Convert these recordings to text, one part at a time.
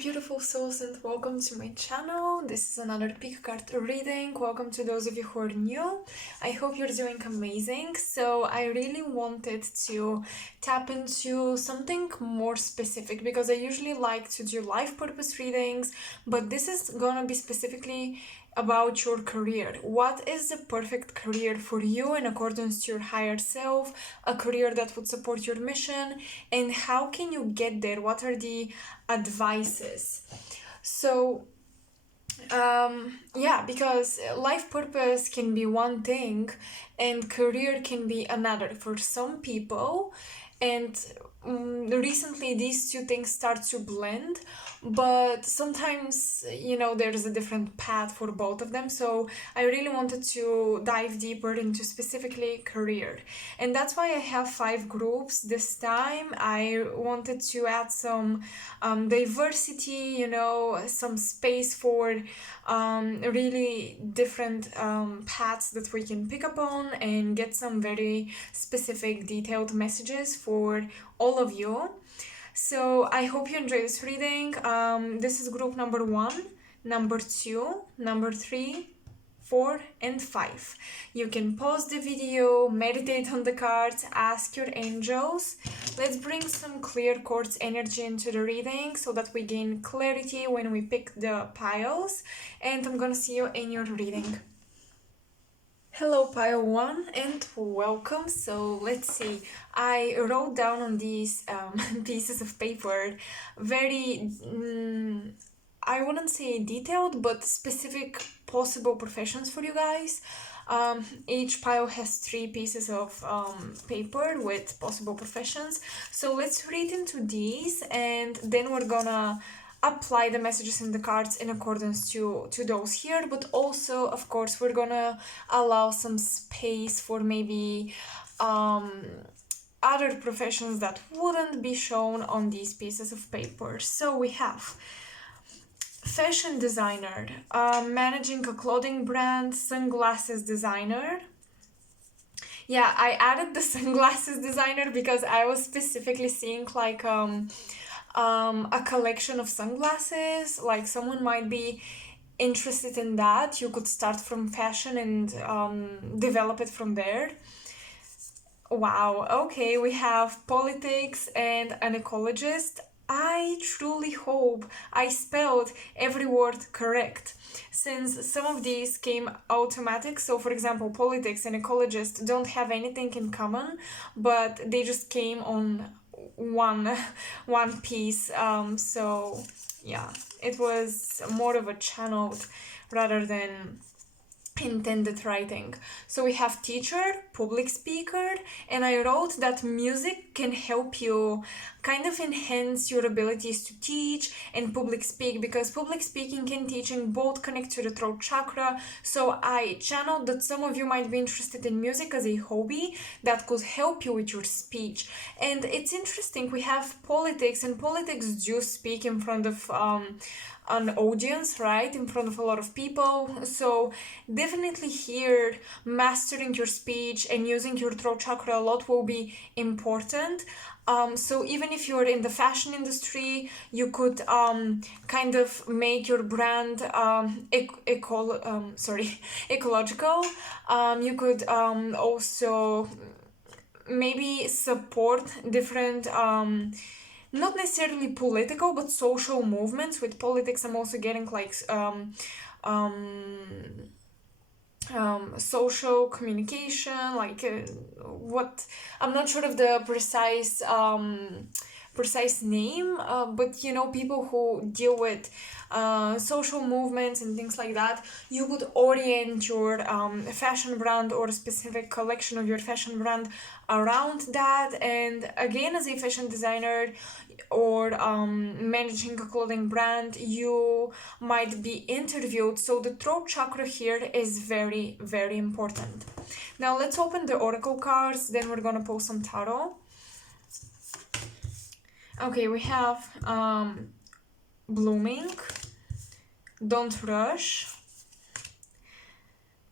beautiful souls, and welcome to my channel. This is another pick card reading. Welcome to those of you who are new. I hope you're doing amazing. So I really wanted to tap into something more specific because I usually like to do life purpose readings, but this is gonna be specifically about your career. What is the perfect career for you in accordance to your higher self, a career that would support your mission, and how can you get there? What are the advices? So because life purpose can be one thing and career can be another for some people, and recently these two things start to blend, but sometimes there's a different path for both of them. So I really wanted to dive deeper into specifically career, and that's why I have 5 groups this time. I wanted to add some diversity, some space for really different paths that we can pick up on and get some very specific detailed messages for all of you. So I hope you enjoy this reading. This is group number 1, number 2, number 3, 4, and 5. You can pause the video, meditate on the cards, ask your angels. Let's bring some clear quartz energy into the reading so that we gain clarity when we pick the piles. And I'm gonna see you in your reading. Hello pile 1 and welcome. So let's see, I wrote down on these pieces of paper very I wouldn't say detailed, but specific possible professions for you guys. Each pile has 3 pieces of paper with possible professions. So let's read into these, and then we're gonna apply the messages in the cards in accordance to those here. But also, of course, we're gonna allow some space for maybe other professions that wouldn't be shown on these pieces of paper. So we have fashion designer, managing a clothing brand, sunglasses designer. Yeah, I added the sunglasses designer because I was specifically seeing like a collection of sunglasses. Like someone might be interested in that. You could start from fashion and develop it from there. Wow, okay, we have politics and an ecologist. I truly hope I spelled every word correct, since some of these came automatic. So for example, politics and ecologist don't have anything in common, but they just came on one piece. So yeah, it was more of a channeled rather than intended writing. So we have teacher, public speaker, and I wrote that music can help you kind of enhance your abilities to teach and public speak, because public speaking and teaching both connect to the throat chakra. So I channeled that some of you might be interested in music as a hobby that could help you with your speech. And it's interesting, we have politics, and politics do speak in front of an audience, right, in front of a lot of people. So definitely here, mastering your speech and using your throat chakra a lot will be important. So even if you're in the fashion industry, you could kind of make your brand ecological. You could also maybe support different not necessarily political, but social movements. With politics, I'm also getting like social communication, like what, I'm not sure of the precise name, but people who deal with social movements and things like that. You could orient your fashion brand or a specific collection of your fashion brand around that. And again, as a fashion designer or managing a clothing brand, you might be interviewed. So the throat chakra here is very, very important. Now let's open the oracle cards, then we're gonna pull some tarot. Okay, we have blooming, don't rush,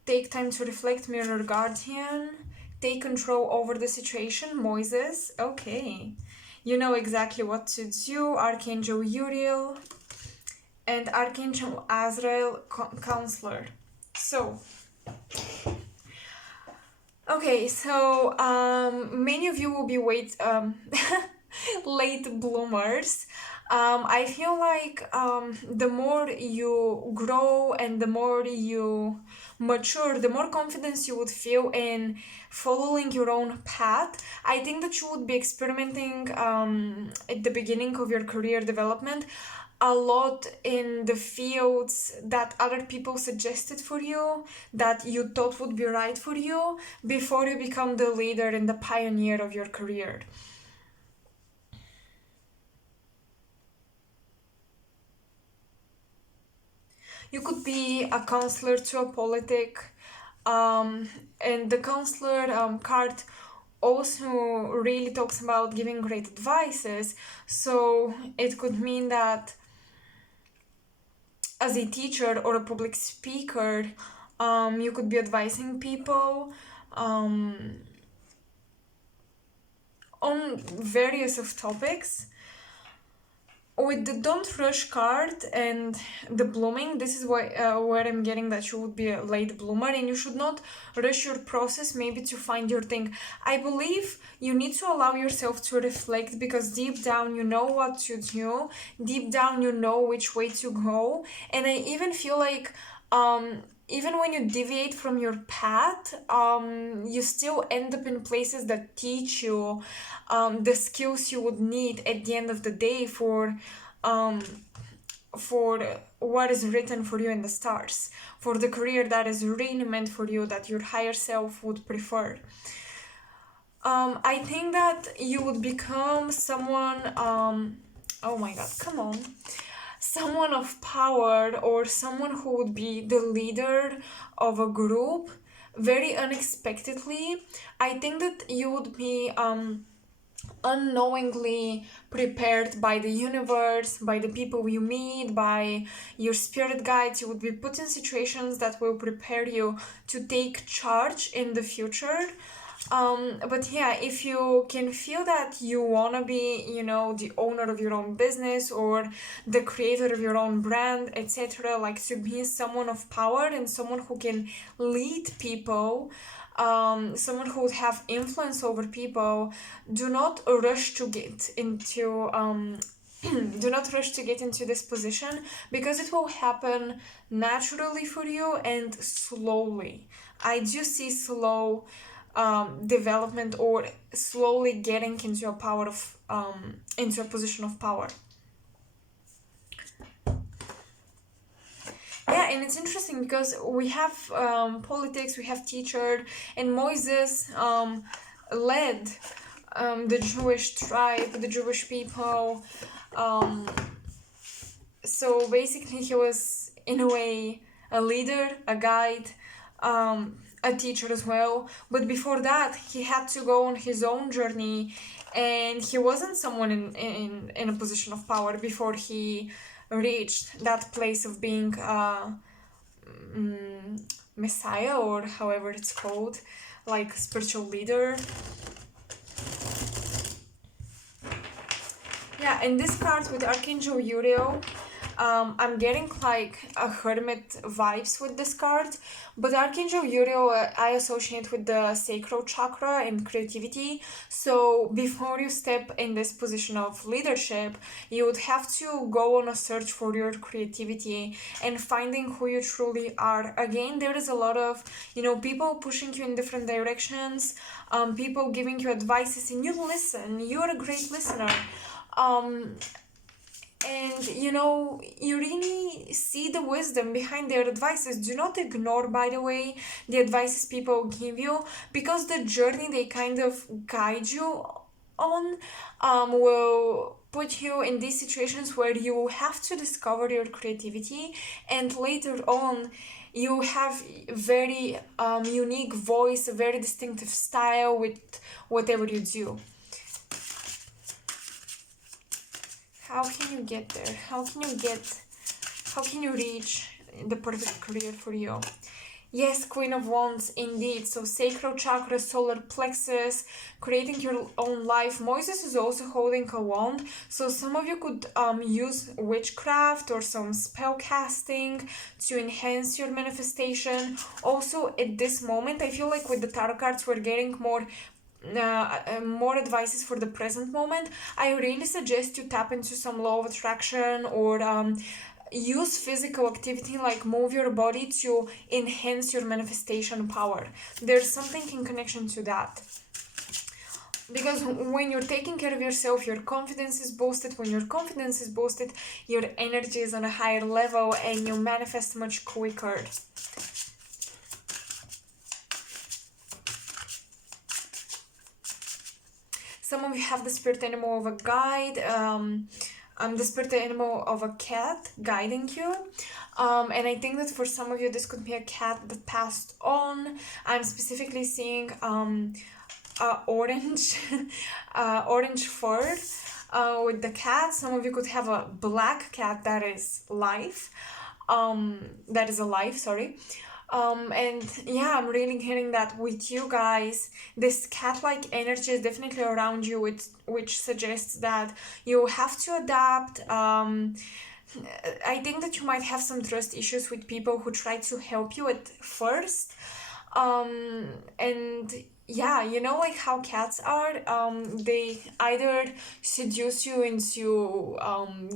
take time to reflect, mirror guardian, take control over the situation, Moses. Okay, you know exactly what to do, Archangel Uriel, and Archangel Azrael, counselor. So, okay, so many of you will be late bloomers. I feel like the more you grow and the more you mature, the more confidence you would feel in following your own path. I think that you would be experimenting at the beginning of your career development a lot in the fields that other people suggested for you, that you thought would be right for you, before you become the leader and the pioneer of your career. You could be a counselor to a politic, and the counselor card also really talks about giving great advices. So it could mean that as a teacher or a public speaker, you could be advising people on various of topics. With the don't rush card and the blooming, this is where I'm getting that you would be a late bloomer and you should not rush your process maybe to find your thing. I believe you need to allow yourself to reflect, because deep down you know what to do, deep down you know which way to go. And I even feel like even when you deviate from your path, you still end up in places that teach you the skills you would need at the end of the day for what is written for you in the stars, for the career that is really meant for you, that your higher self would prefer. I think that you would become someone, oh my god, come on, someone of power, or someone who would be the leader of a group very unexpectedly. I think that you would be unknowingly prepared by the universe, by the people you meet, by your spirit guides. You would be put in situations that will prepare you to take charge in the future. But yeah, if you can feel that you want to be, the owner of your own business or the creator of your own brand, etc., like to be someone of power and someone who can lead people, someone who would have influence over people, do not rush to get into do not rush to get into this position, because it will happen naturally for you and slowly. I do see slow development, or slowly getting into a position of power. Yeah, and it's interesting because we have politics, we have teacher, and Moses led the Jewish tribe, the Jewish people. So basically, he was in a way a leader, a guide, a teacher as well. But before that, he had to go on his own journey, and he wasn't someone in a position of power before he reached that place of being Messiah, or however it's called, like spiritual leader. Yeah, and this card with Archangel Uriel, I'm getting like a hermit vibes with this card, but Archangel Uriel I associate with the sacral chakra and creativity. So before you step in this position of leadership, you would have to go on a search for your creativity and finding who you truly are. Again, there is a lot of, people pushing you in different directions, people giving you advices, and you listen. You're a great listener. And you really see the wisdom behind their advices. Do not ignore, by the way, the advices people give you, because the journey they kind of guide you on will put you in these situations where you have to discover your creativity, and later on you have very unique voice, a very distinctive style with whatever you do. How can you get there? How can you reach the perfect career for you? Yes, Queen of Wands, indeed. So sacral chakra, solar plexus, creating your own life. Moises is also holding a wand. So some of you could use witchcraft or some spell casting to enhance your manifestation. Also, at this moment, I feel like with the tarot cards, we're getting more advices for the present moment. I really suggest you tap into some law of attraction or use physical activity like move your body to enhance your manifestation power. There's something in connection to that. Because when you're taking care of yourself, your confidence is boosted. When your confidence is boosted, your energy is on a higher level and you manifest much quicker. Some of you have the spirit animal of a guide, the spirit animal of a cat guiding you. And I think that for some of you, this could be a cat that passed on. I'm specifically seeing orange, orange fur with the cat. Some of you could have a black cat that is life. That is alive, sorry. And yeah, I'm really getting that with you guys. This cat-like energy is definitely around you, which suggests that you have to adapt. I think that you might have some trust issues with people who try to help you at first. And yeah, you know, like how cats are, they either seduce you into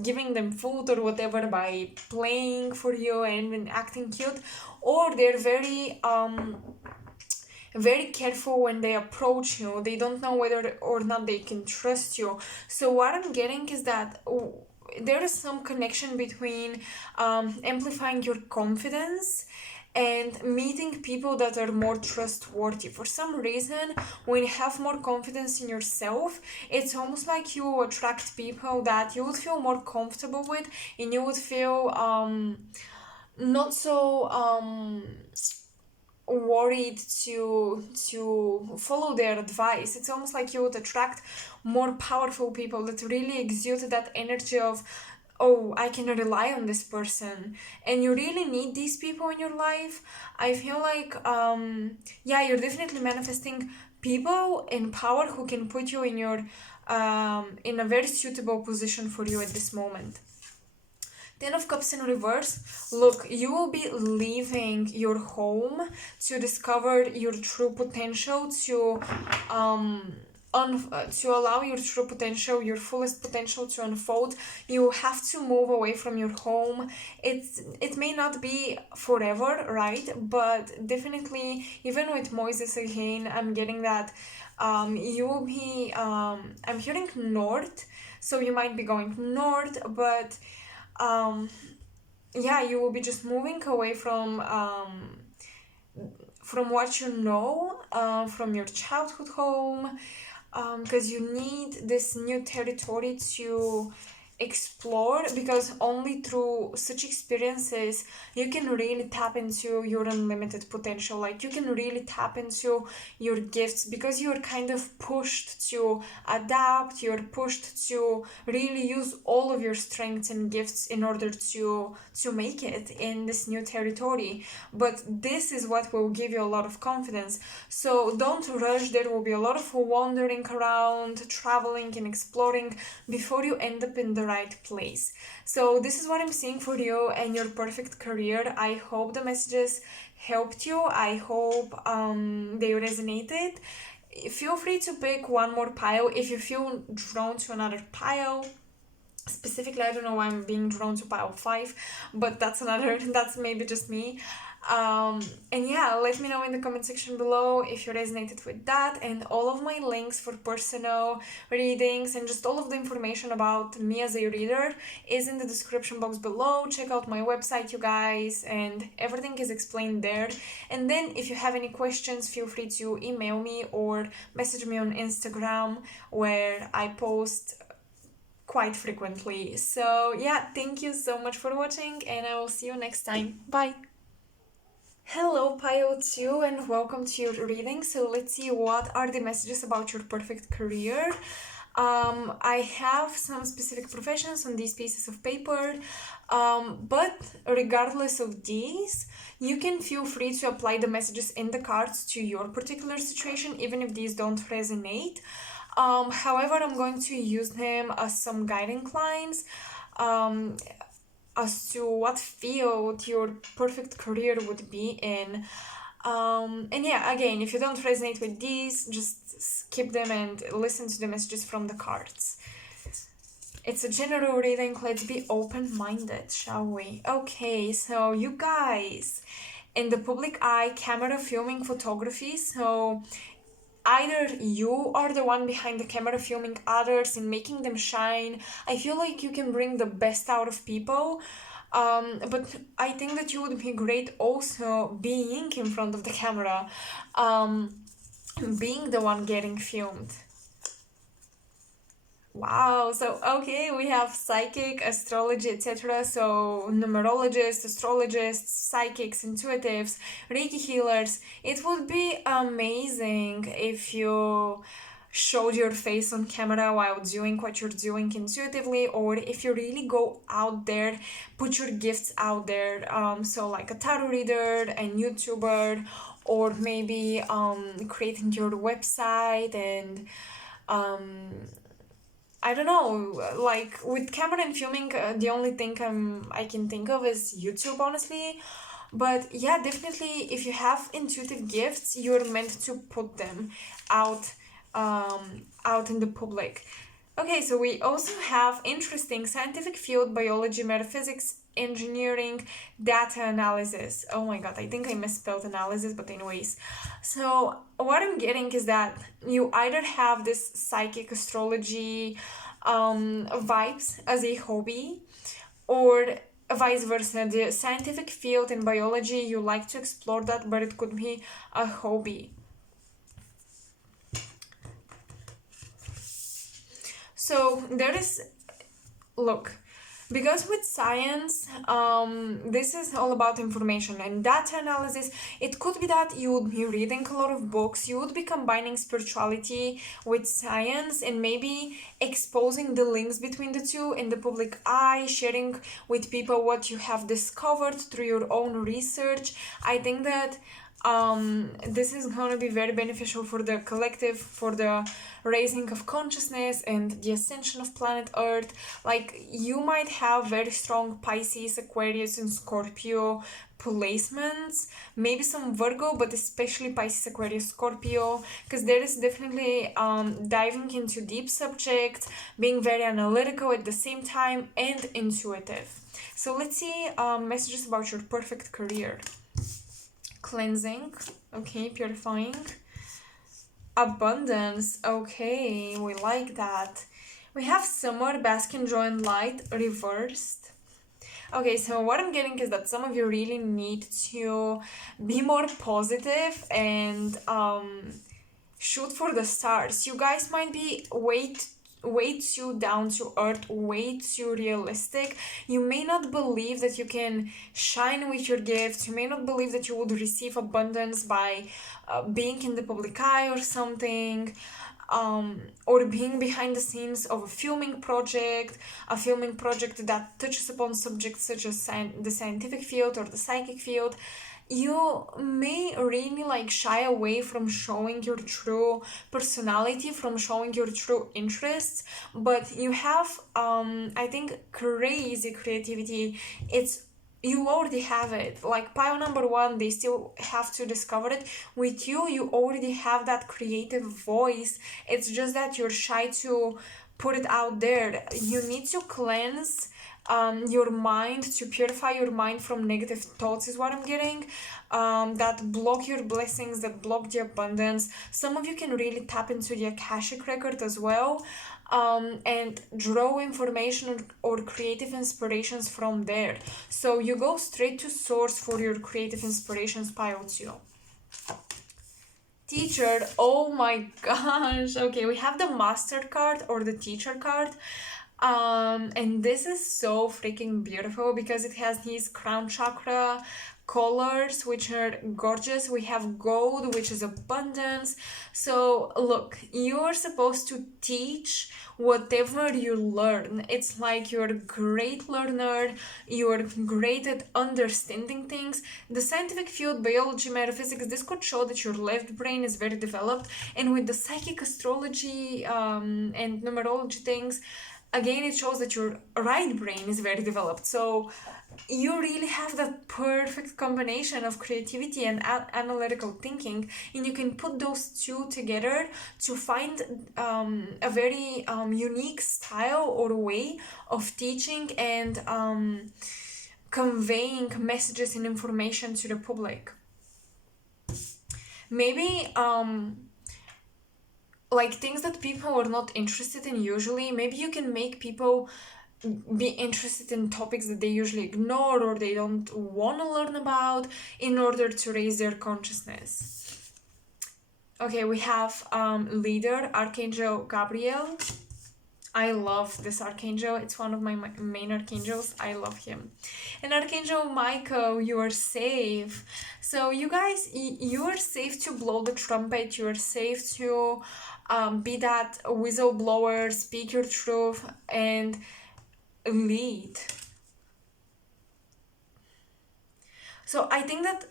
giving them food or whatever by playing for you and acting cute, or they're very careful when they approach you. They don't know whether or not they can trust you. So what I'm getting is that there is some connection between amplifying your confidence and meeting people that are more trustworthy. For some reason, when you have more confidence in yourself, it's almost like you attract people that you would feel more comfortable with, and you would feel not so worried to follow their advice. It's almost like you would attract more powerful people that really exude that energy of, oh, I can rely on this person. And you really need these people in your life. I feel like yeah, you're definitely manifesting people in power who can put you in your in a very suitable position for you at this moment. Ten of Cups in reverse. Look, you will be leaving your home to discover your true potential, to allow your true potential, your fullest potential to unfold. You have to move away from your home. It may not be forever, right? But definitely, even with Moises again, I'm getting that you will be. I'm hearing north, so you might be going north, but yeah, you will be just moving away from what you know, from your childhood home, because you need this new territory to explore, because only through such experiences you can really tap into your unlimited potential. Like, you can really tap into your gifts, because you're kind of pushed to adapt, you're pushed to really use all of your strengths and gifts in order to make it in this new territory. But this is what will give you a lot of confidence. So don't rush. There will be a lot of wandering around, traveling and exploring before you end up in the right place. So this is what I'm seeing for you and your perfect career. I hope the messages helped you. I hope they resonated. Feel free to pick one more pile if you feel drawn to another pile. Specifically, I don't know why I'm being drawn to pile 5, but that's maybe just me. And yeah, let me know in the comment section below if you resonated with that. And all of my links for personal readings and just all of the information about me as a reader is in the description box below. Check out my website, you guys, and everything is explained there. And then if you have any questions, feel free to email me or message me on Instagram, where I post quite frequently. So yeah, thank you so much for watching, and I will see you next time. Bye. Hello, Pile 2, and welcome to your reading. So let's see, what are the messages about your perfect career. I have some specific professions on these pieces of paper, but regardless of these, you can feel free to apply the messages in the cards to your particular situation, even if these don't resonate. However, I'm going to use them as some guiding lines um, as to what field your perfect career would be in. And yeah, again, if you don't resonate with these, just skip them and listen to the messages from the cards. It's a general reading. Let's be open-minded, shall we? Okay, so you guys, in the public eye, camera, filming, photography. So either you are the one behind the camera filming others and making them shine. I feel like you can bring the best out of people. But I think that you would be great also being in front of the camera, um, being the one getting filmed. Wow, so okay, we have psychic, astrology, etc. So, numerologists, astrologists, psychics, intuitives, Reiki healers. It would be amazing if you showed your face on camera while doing what you're doing intuitively, or if you really go out there, put your gifts out there. So, like a tarot reader, a YouTuber, or maybe creating your website and. Um, I don't know, like with camera and filming, the only thing I can think of is YouTube, honestly. But yeah, definitely, if you have intuitive gifts, you're meant to put them out, out in the public. Okay, so we also have interesting scientific field, biology, metaphysics, engineering, data analysis. Oh my god, I think I misspelled analysis, but anyways. So what I'm getting is that you either have this psychic astrology vibes as a hobby, or vice versa. The scientific field in biology, you like to explore that, but it could be a hobby. So there is, look, because with science, this is all about information and data analysis. It could be that you would be reading a lot of books, you would be combining spirituality with science and maybe exposing the links between the two in the public eye, sharing with people what you have discovered through your own research. I think that this is going to be very beneficial for the collective, for the raising of consciousness and the ascension of planet Earth. Like, you might have very strong Pisces, Aquarius, and Scorpio placements, maybe some Virgo, but especially Pisces, Aquarius, Scorpio, because there is definitely diving into deep subjects, being very analytical at the same time, and intuitive. So let's see messages about your perfect career. Cleansing, okay, purifying. Abundance, okay, we like that. We have summer, bask in joy and light, reversed. Okay, so what I'm getting is that some of you really need to be more positive and shoot for the stars. You guys might be way too down to earth, way too realistic. You may not believe that you can shine with your gifts. You may not believe that you would receive abundance by being in the public eye or something. Or being behind the scenes of a filming project that touches upon subjects such as the scientific field or the psychic field. You may really like shy away from showing your true personality, from showing your true interests, but you have I think crazy creativity. It's, you already have it. Like pile number one, they still have to discover it. With you, you already have that creative voice. It's just that you're shy to put it out there. You need to cleanse your mind, to purify your mind from negative thoughts, is what I'm getting, that block your blessings, that block the abundance. Some of you can really tap into the akashic record as well, and draw information or creative inspirations from there. So you go straight to source for your creative inspirations, pile 2. Teacher, oh my gosh. Okay, we have the master card or the teacher card. And this is so freaking beautiful because it has his crown chakra colors, which are gorgeous. We have gold, which is abundance. So look, you are supposed to teach whatever you learn. It's like you're a great learner, you're great at understanding things. The scientific field, biology, metaphysics, this could show that your left brain is very developed, and with the psychic astrology and numerology things, again, it shows that your right brain is very developed. So you really have that perfect combination of creativity and analytical thinking, and you can put those two together to find a very unique style or way of teaching and conveying messages and information to the public. Maybe like things that people are not interested in usually, maybe you can make people be interested in topics that they usually ignore or they don't want to learn about in order to raise their consciousness. Okay, we have leader, Archangel Gabriel. I love this archangel. It's one of my main archangels. I love him. And Archangel Michael, you are safe. So you guys, you are safe to blow the trumpet. You are safe to be that whistleblower, speak your truth, and lead. So I think that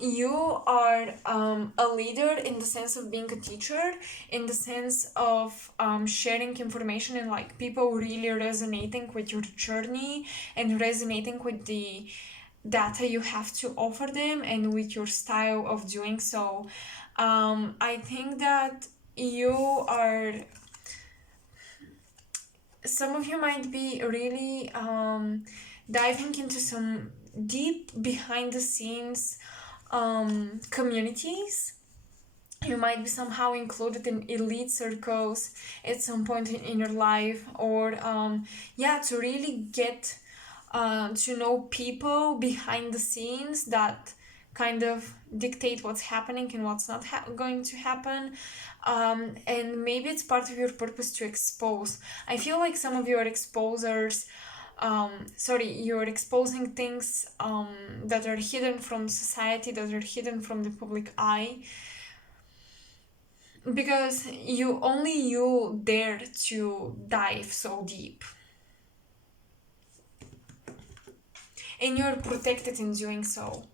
you are a leader in the sense of being a teacher, in the sense of sharing information and like people really resonating with your journey and resonating with the data you have to offer them and with your style of doing so. I think that you are, some of you might be really diving into some deep behind the scenes communities. You might be somehow included in elite circles at some point in your life, or to really get to know people behind the scenes that kind of dictate what's happening and what's not going to happen. And maybe it's part of your purpose to expose. I feel like some of you are exposers. You're exposing things that are hidden from society, that are hidden from the public eye, because you dare to dive so deep, and you're protected in doing so.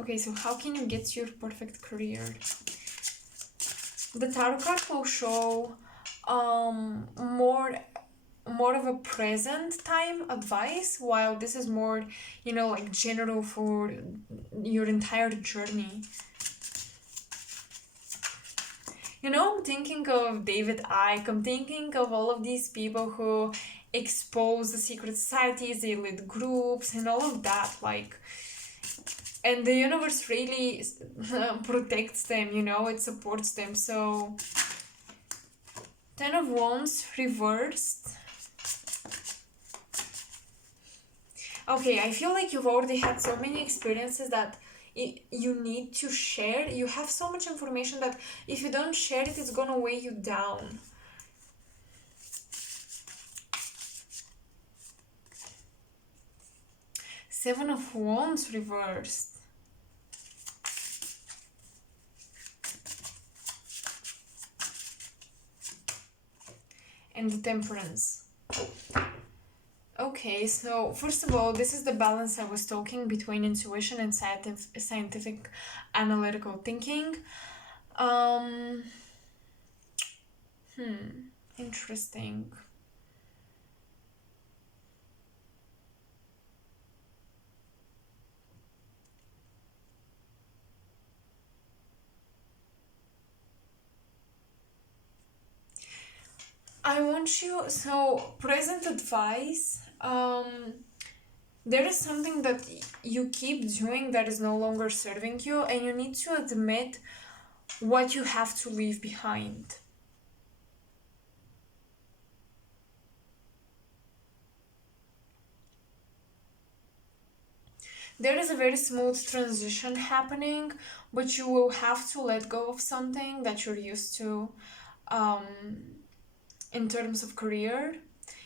Okay, so how can you get your perfect career? The tarot card will show more of a present time advice, while this is more, like general for your entire journey. I'm thinking of David Icke, I'm thinking of all of these people who expose the secret societies, the elite groups, and all of that, like, and the universe really protects them, it supports them. So, Ten of Wands reversed. Okay, I feel like you've already had so many experiences that you need to share. You have so much information that if you don't share it, it's gonna weigh you down. Seven of Wands reversed. And the Temperance. Okay, so first of all, this is the balance I was talking between intuition and scientific analytical thinking. Interesting. I want you, so present advice, there is something that you keep doing that is no longer serving you, and you need to admit what you have to leave behind. There is a very smooth transition happening, but you will have to let go of something that you're used to in terms of career.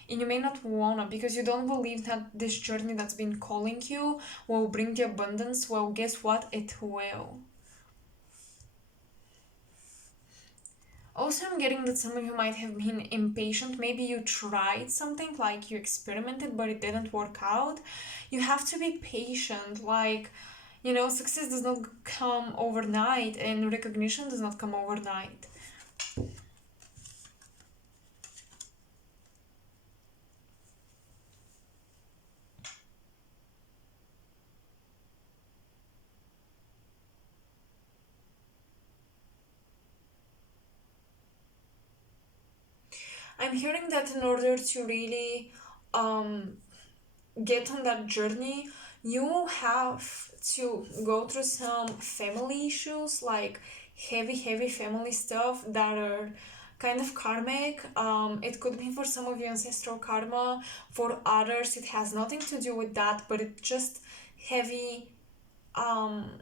and you may not wanna because you don't believe that this journey that's been calling you will bring the abundance. Well, guess what? It will. Also, I'm getting that some of you might have been impatient. Maybe you tried something, like you experimented, but it didn't work out. You have to be patient. Like, success does not come overnight, and recognition does not come overnight. I'm hearing that in order to really um, get on that journey, you have to go through some family issues, like heavy family stuff that are kind of karmic. It could be for some of you ancestral karma, for others it has nothing to do with that, but it's just heavy um,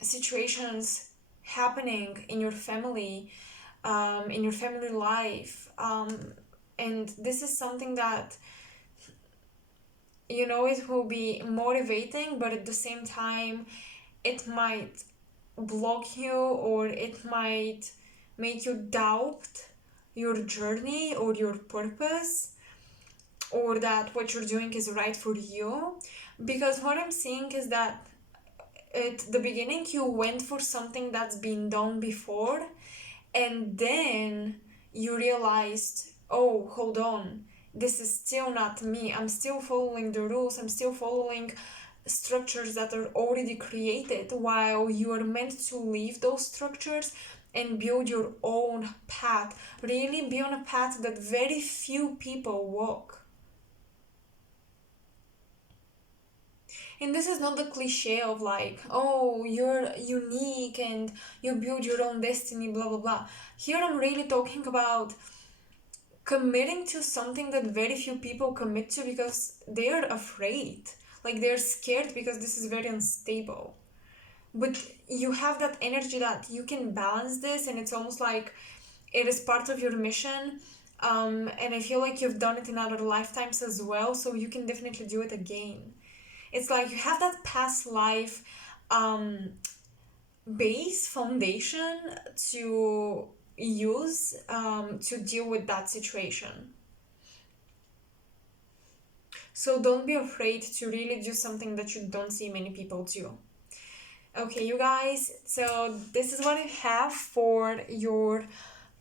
situations happening in your family life. And this is something that it will be motivating, but at the same time it might block you, or it might make you doubt your journey or your purpose, or that what you're doing is right for you. Because what I'm seeing is that at the beginning you went for something that's been done before, and then you realized, oh, hold on, this is still not me. I'm still following the rules, I'm still following structures that are already created, while you are meant to leave those structures and build your own path. Really be on a path that very few people walk. And this is not the cliche of like, oh, you're unique and you build your own destiny, blah blah blah. Here I'm really talking about committing to something that very few people commit to because they're afraid. Like they're scared because this is very unstable. But you have that energy that you can balance this, and it's almost like it is part of your mission. And I feel like you've done it in other lifetimes as well, so you can definitely do it again. It's like you have that past life base foundation to use to deal with that situation. So don't be afraid to really do something that you don't see many people do. Okay, you guys, so this is what I have for your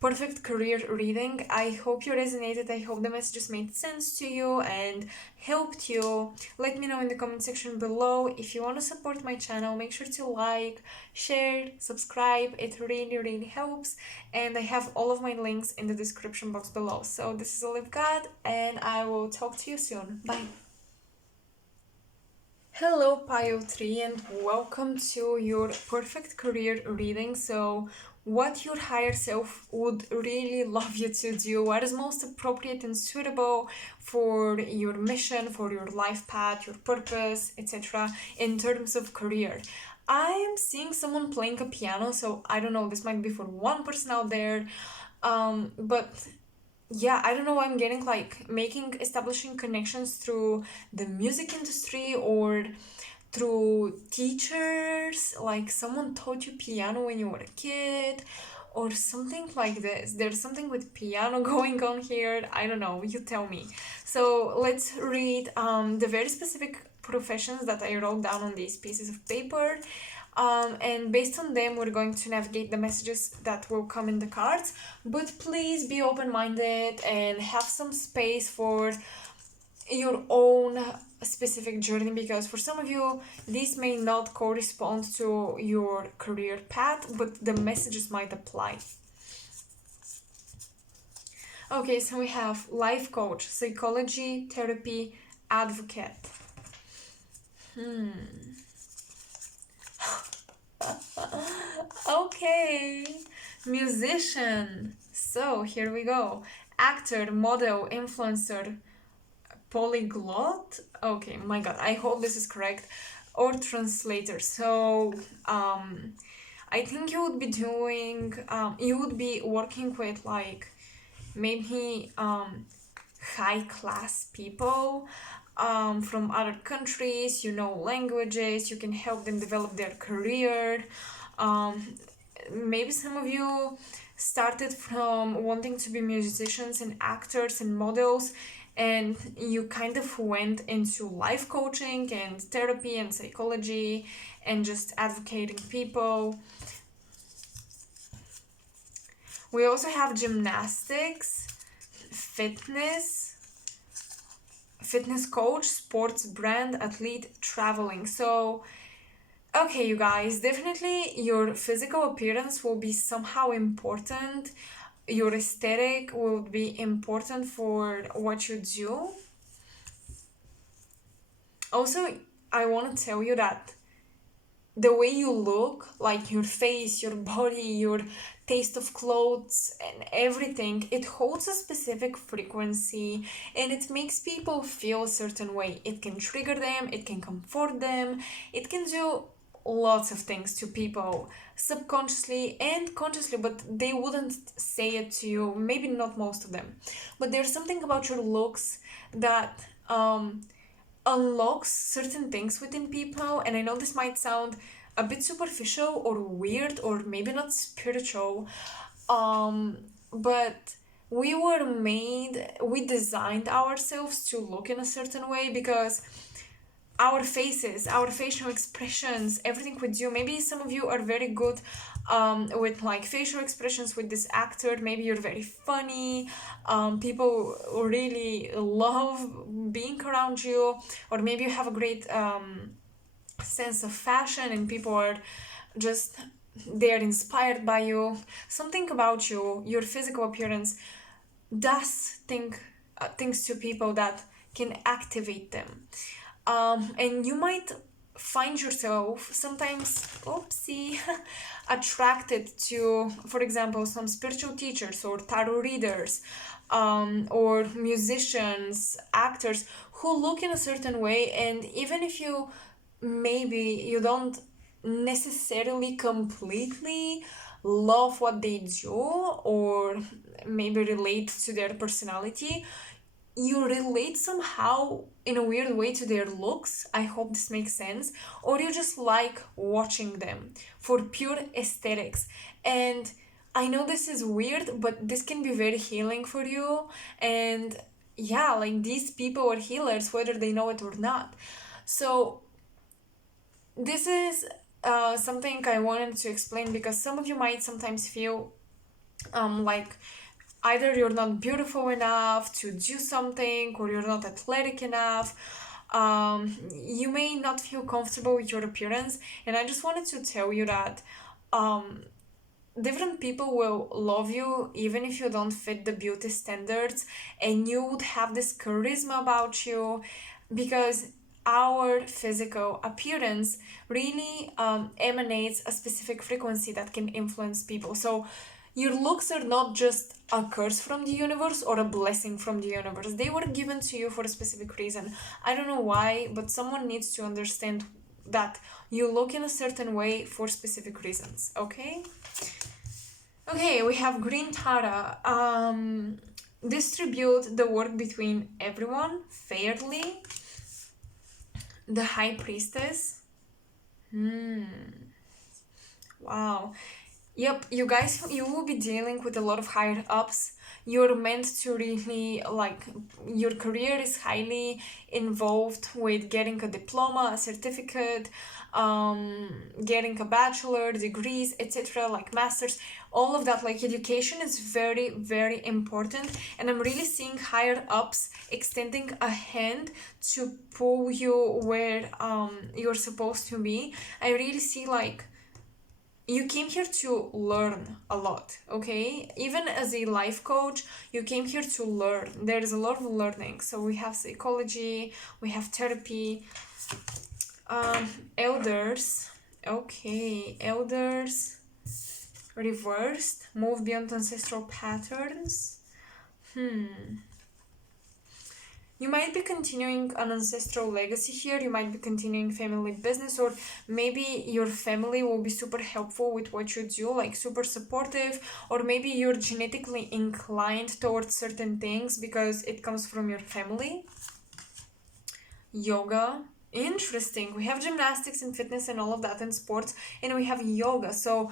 perfect career reading. I hope you resonated. I hope the messages made sense to you and helped you. Let me know in the comment section below. If you want to support my channel, make sure to like, share, subscribe. It really helps. And I have all of my links in the description box below. So this is all I've got, and I will talk to you soon. Bye. Hello, Pile 3, and welcome to your perfect career reading. So, what your higher self would really love you to do, what is most appropriate and suitable for your mission, for your life path, your purpose, etc., in terms of career. I am seeing someone playing a piano, so I don't know, this might be for one person out there, but yeah, I don't know why I'm getting like establishing connections through the music industry or through teachers, like someone taught you piano when you were a kid or something like this. There's something with piano going on here. I don't know, you tell me. So let's read the very specific professions that I wrote down on these pieces of paper. And based on them, we're going to navigate the messages that will come in the cards. But please be open-minded and have some space for your own specific journey, because for some of you, this may not correspond to your career path, but the messages might apply. Okay, so we have life coach, psychology, therapy, advocate. Okay, musician. So here we go. Actor, model, influencer, polyglot. Okay, my god, I hope this is correct. Or translator. So I think you would be doing you would be working with like maybe high class people from other countries. You know languages, you can help them develop their career. Maybe some of you started from wanting to be musicians and actors and models, and you kind of went into life coaching and therapy and psychology and just advocating people. We also have gymnastics, fitness coach, sports brand, athlete, traveling. So okay, you guys, definitely your physical appearance will be somehow important. Your aesthetic will be important for what you do. Also, I want to tell you that the way you look, like your face, your body, your taste of clothes, and everything, it holds a specific frequency and it makes people feel a certain way. It can trigger them, it can comfort them, it can do lots of things to people subconsciously and consciously, but they wouldn't say it to you, maybe not most of them. But there's something about your looks that unlocks certain things within people, and I know this might sound a bit superficial or weird or maybe not spiritual, but we designed ourselves to look in a certain way because our faces, our facial expressions, everything we do. Maybe some of you are very good with like facial expressions with this actor. Maybe you're very funny. People really love being around you, or maybe you have a great sense of fashion and people are just they're inspired by you. Something about you, your physical appearance, does things to people that can activate them. And you might find yourself sometimes, oopsie, attracted to, for example, some spiritual teachers or tarot readers, or musicians, actors who look in a certain way, and even if maybe you don't necessarily completely love what they do or maybe relate to their personality, you relate somehow in a weird way to their looks. I hope this makes sense. Or you just like watching them for pure aesthetics. And I know this is weird, but this can be very healing for you. And yeah, like these people are healers, whether they know it or not. So this is something I wanted to explain because some of you might sometimes feel like either you're not beautiful enough to do something or you're not athletic enough. You may not feel comfortable with your appearance, and I just wanted to tell you that different people will love you even if you don't fit the beauty standards, and you would have this charisma about you because our physical appearance really emanates a specific frequency that can influence people. So your looks are not just a curse from the universe or a blessing from the universe. They were given to you for a specific reason. I don't know why, but someone needs to understand that you look in a certain way for specific reasons, okay? Okay, we have Green Tara. Distribute the work between everyone fairly. The High Priestess. Wow. Yep, you guys, you will be dealing with a lot of higher ups. You're meant to really, like, your career is highly involved with getting a diploma, a certificate, getting a bachelor, degrees, etc., like masters, all of that. Like, education is very, very important. And I'm really seeing higher ups extending a hand to pull you where you're supposed to be. I really see, like, you came here to learn a lot, okay? Even as a life coach, you came here to learn. There is a lot of learning. So we have psychology, we have therapy, elders. Okay, elders reversed, move beyond ancestral patterns. You might be continuing an ancestral legacy here, you might be continuing family business, or maybe your family will be super helpful with what you do, like super supportive, or maybe you're genetically inclined towards certain things because it comes from your family. Yoga, interesting. We have gymnastics and fitness and all of that in sports, and we have yoga. So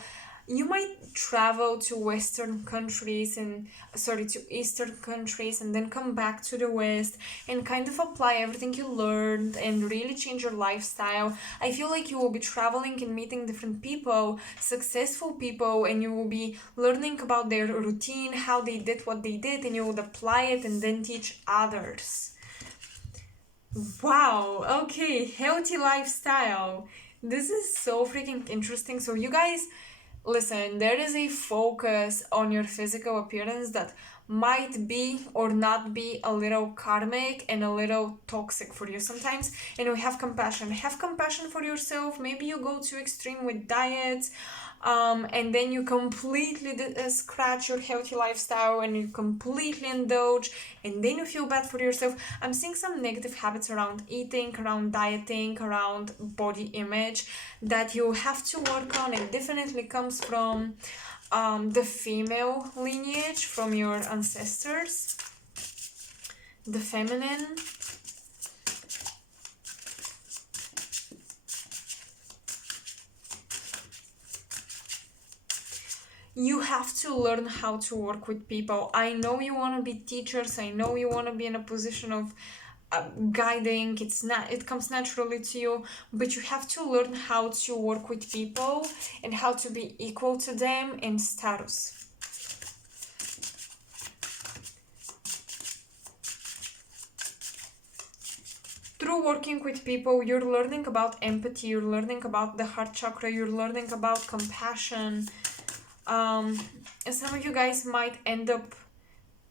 you might travel to Western countries and to Eastern countries and then come back to the West and kind of apply everything you learned and really change your lifestyle. I feel like you will be traveling and meeting different people, successful people, and you will be learning about their routine, how they did what they did, and you would apply it and then teach others. Wow, okay, healthy lifestyle. This is so freaking interesting. So, you guys, listen, there is a focus on your physical appearance that might be or not be a little karmic and a little toxic for you sometimes. And we have compassion. Have compassion for yourself. Maybe you go too extreme with diets, and then you completely scratch your healthy lifestyle and you completely indulge, and then you feel bad for yourself. I'm seeing some negative habits around eating, around dieting, around body image that you have to work on. It definitely comes from the female lineage, from your ancestors, the feminine. You have to learn how to work with people. I know you want to be teachers. I know you want to be in a position of guiding. It comes naturally to you, but you have to learn how to work with people and how to be equal to them in status. Through working with people, you're learning about empathy, you're learning about the heart chakra, you're learning about compassion. And some of you guys might end up,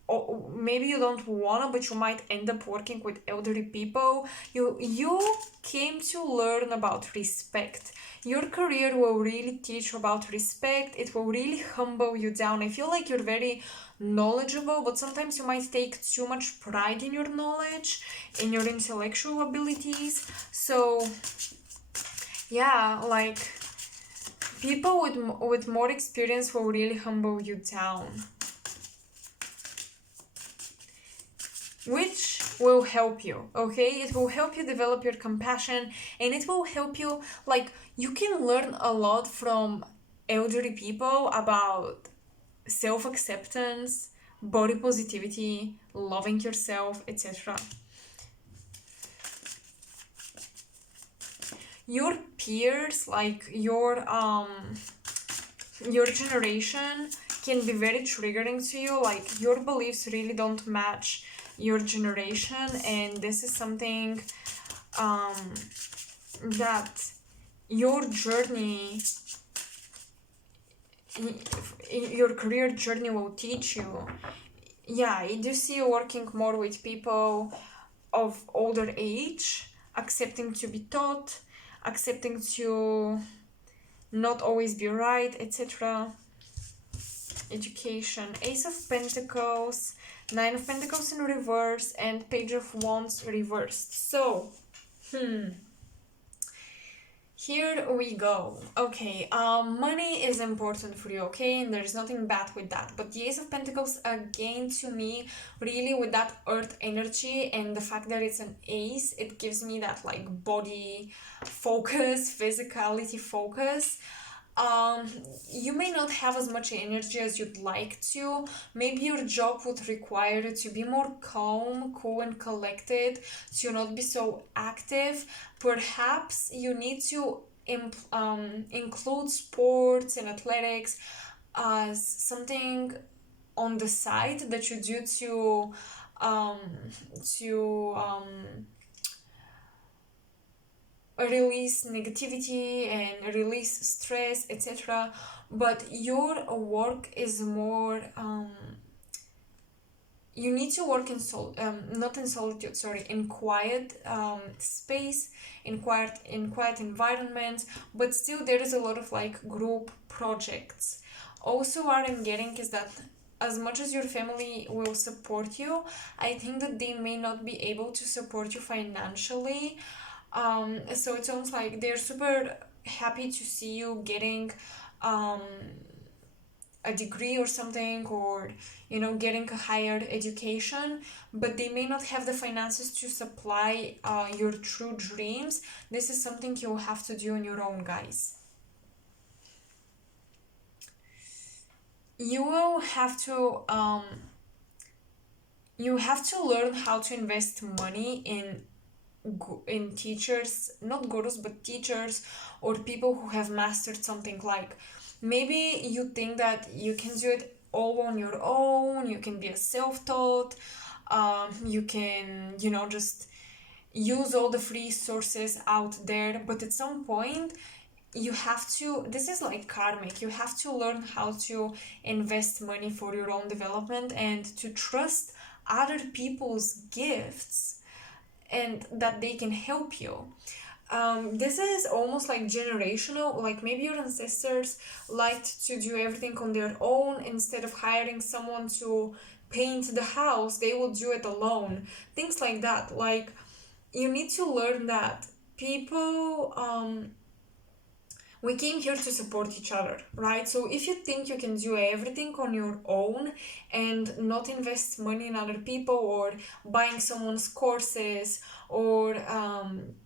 or maybe you don't wanna, but you might end up working with elderly people. You came to learn about respect. Your career will really teach you about respect. It will really humble you down. I feel like you're very knowledgeable, but sometimes you might take too much pride in your knowledge, in your intellectual abilities. So yeah, like, people with more experience will really humble you down, which will help you, okay? It will help you develop your compassion, and it will help you, like, you can learn a lot from elderly people about self-acceptance, body positivity, loving yourself, etc. Your peers, like your generation, can be very triggering to you. Like, your beliefs really don't match your generation, and this is something that your journey, your career journey will teach you. Yeah, I do see you working more with people of older age, accepting to be taught, accepting to not always be right, etc. Education, Ace of Pentacles, Nine of Pentacles in reverse, and Page of Wands reversed. So, here we go. Okay, money is important for you, okay? And there's nothing bad with that. But the Ace of Pentacles, again, to me, really with that earth energy and the fact that it's an ace, it gives me that, like, body focus, physicality focus. You may not have as much energy as you'd like to. Maybe your job would require you to be more calm, cool, and collected, to not be so active. Perhaps you need to include sports and athletics as something on the side that you do to release negativity and release stress, etc. But your work is more you need to work in not in solitude, sorry, in quiet space, in quiet environments, but still there is a lot of, like, group projects. Also, what I'm getting is that as much as your family will support you, I think that they may not be able to support you financially. So it's almost like they're super happy to see you getting um, a degree or something, or getting a higher education, but they may not have the finances to supply your true dreams. This is something you'll have to do on your own, guys. You will have to learn how to invest money in teachers, not gurus, but teachers, or people who have mastered something. Like, maybe you think that you can do it all on your own, you can be a self-taught, you can, just use all the free sources out there, but at some point you have to, this is like karmic, you have to learn how to invest money for your own development and to trust other people's gifts and that they can help you. This is almost like generational, like maybe your ancestors liked to do everything on their own. Instead of hiring someone to paint the house, they will do it alone. Things like that. Like, you need to learn that people, we came here to support each other, right? So if you think you can do everything on your own and not invest money in other people, or buying someone's courses, or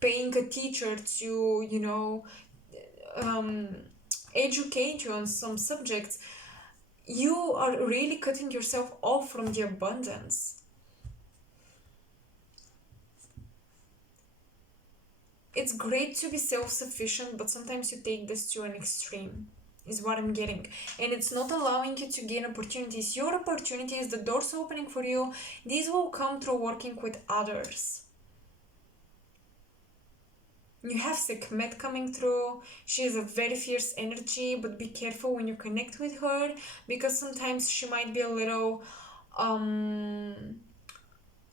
paying a teacher to, um, educate you on some subjects, you are really cutting yourself off from the abundance. It's great to be self-sufficient, but sometimes you take this to an extreme, is what I'm getting. And it's not allowing you to gain opportunities. Your opportunities, the doors opening for you, these will come through working with others. You have Sekhmet coming through. She is a very fierce energy, but be careful when you connect with her, because sometimes she might be a little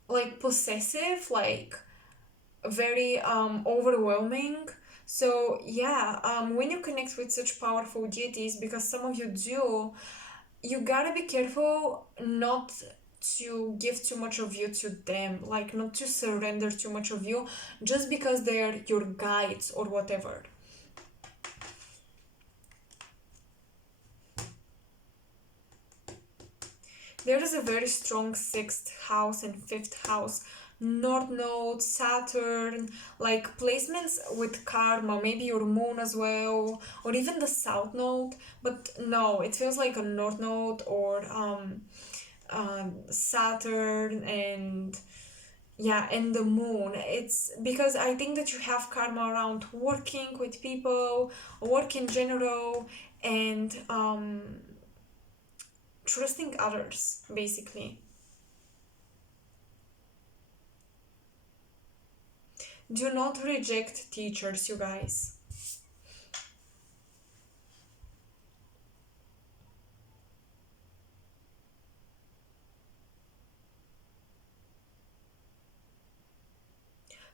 like possessive, like very overwhelming. So yeah, when you connect with such powerful deities, because some of you do, you gotta be careful not to give too much of you to them, like not to surrender too much of you just because they're your guides or whatever. There is a very strong sixth house and fifth house, North Node, Saturn, like placements with karma, maybe your moon as well, or even the South Node. But no, it feels like a North Node, or Saturn, and yeah, and the moon. It's because I think that you have karma around working with people, work in general, and trusting others, basically. Do not reject teachers, you guys.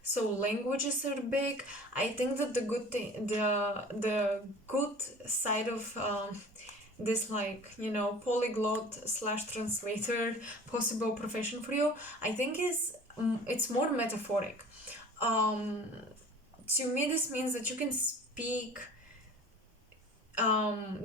So languages are big. I think that the good thing, the good side of this, like, polyglot slash translator possible profession for you, I think is it's more metaphoric. Um, to me, this means that you can speak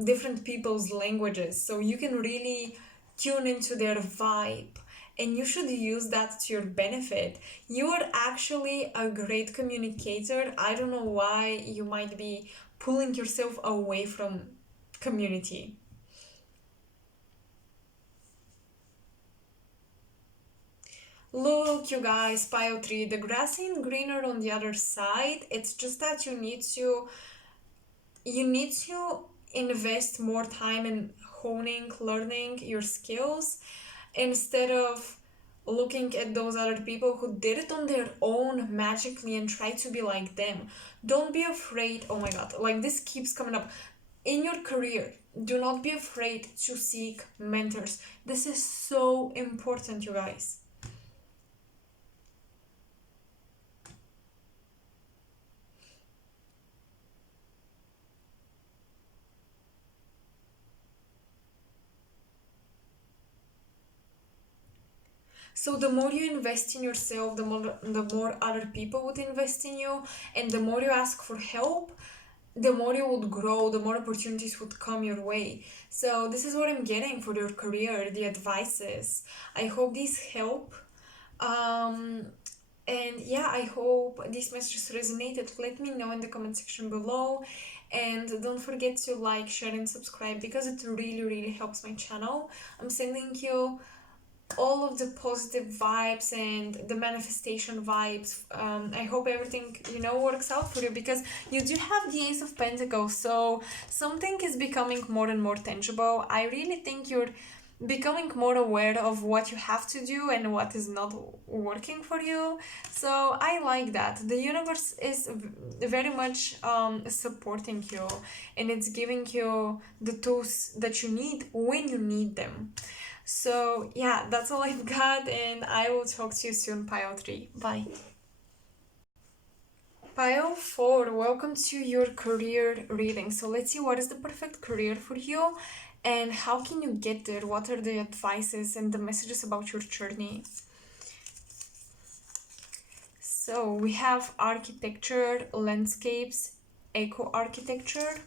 different people's languages, so you can really tune into their vibe, and you should use that to your benefit. You are actually a great communicator. I don't know why you might be pulling yourself away from community. Look, you guys, pile 3, the grass ain't greener on the other side. It's just that you need to invest more time in honing, learning your skills, instead of looking at those other people who did it on their own magically and try to be like them. Don't be afraid. Oh my god, like, this keeps coming up. In your career, do not be afraid to seek mentors. This is so important, you guys. So the more you invest in yourself, the more other people would invest in you, and the more you ask for help, the more you would grow, the more opportunities would come your way. So this is what I'm getting for your career, the advices. I hope these help. Um, and yeah, I hope these messages resonated. Let me know in the comment section below. And don't forget to like, share, and subscribe because it really, really helps my channel. I'm sending you all of the positive vibes and the manifestation vibes. I hope everything works out for you because you do have the Ace of Pentacles, so something is becoming more and more tangible. I really think you're becoming more aware of what you have to do and what is not working for you. So I like that the universe is very much supporting you, and it's giving you the tools that you need when you need them. So yeah, that's all I've got, and I will talk to you soon, Pile 3. Bye. Pile 4, welcome to your career reading. So let's see what is the perfect career for you and how can you get there? What are the advices and the messages about your journey? So we have architecture, landscapes, eco architecture.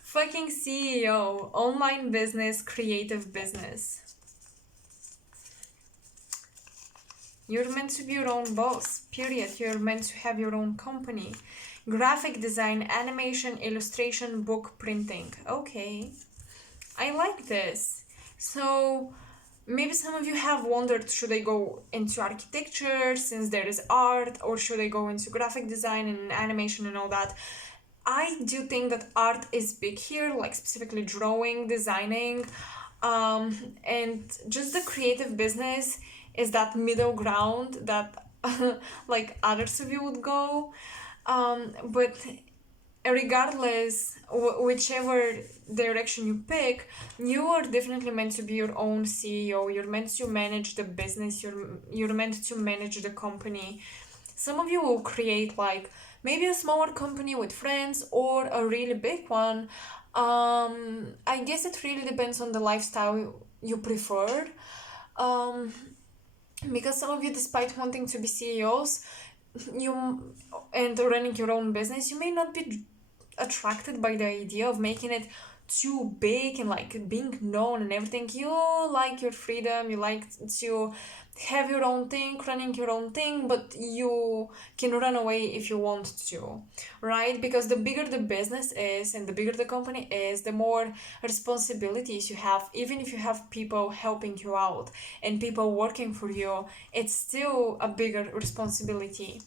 Fucking CEO, online business, creative business. You're meant to be your own boss, period. You're meant to have your own company. Graphic design, animation, illustration, book printing. Okay, I like this. So maybe some of you have wondered, should I go into architecture since there is art, or should I go into graphic design and animation and all that? I do think that art is big here, like specifically drawing, designing, and just the creative business is that middle ground that like others of you would go. But regardless, whichever direction you pick, you are definitely meant to be your own CEO. You're meant to manage the business. You're meant to manage the company. Some of you will create like maybe a smaller company with friends or a really big one. I guess it really depends on the lifestyle you prefer. Um, because some of you, despite wanting to be CEOs, you and running your own business, you may not be attracted by the idea of making it too big and like being known and everything. You like your freedom, you like to have your own thing, running your own thing, but you can run away if you want to, right? Because the bigger the business is and the bigger the company is, the more responsibilities you have. Even if you have people helping you out and people working for you, it's still a bigger responsibility.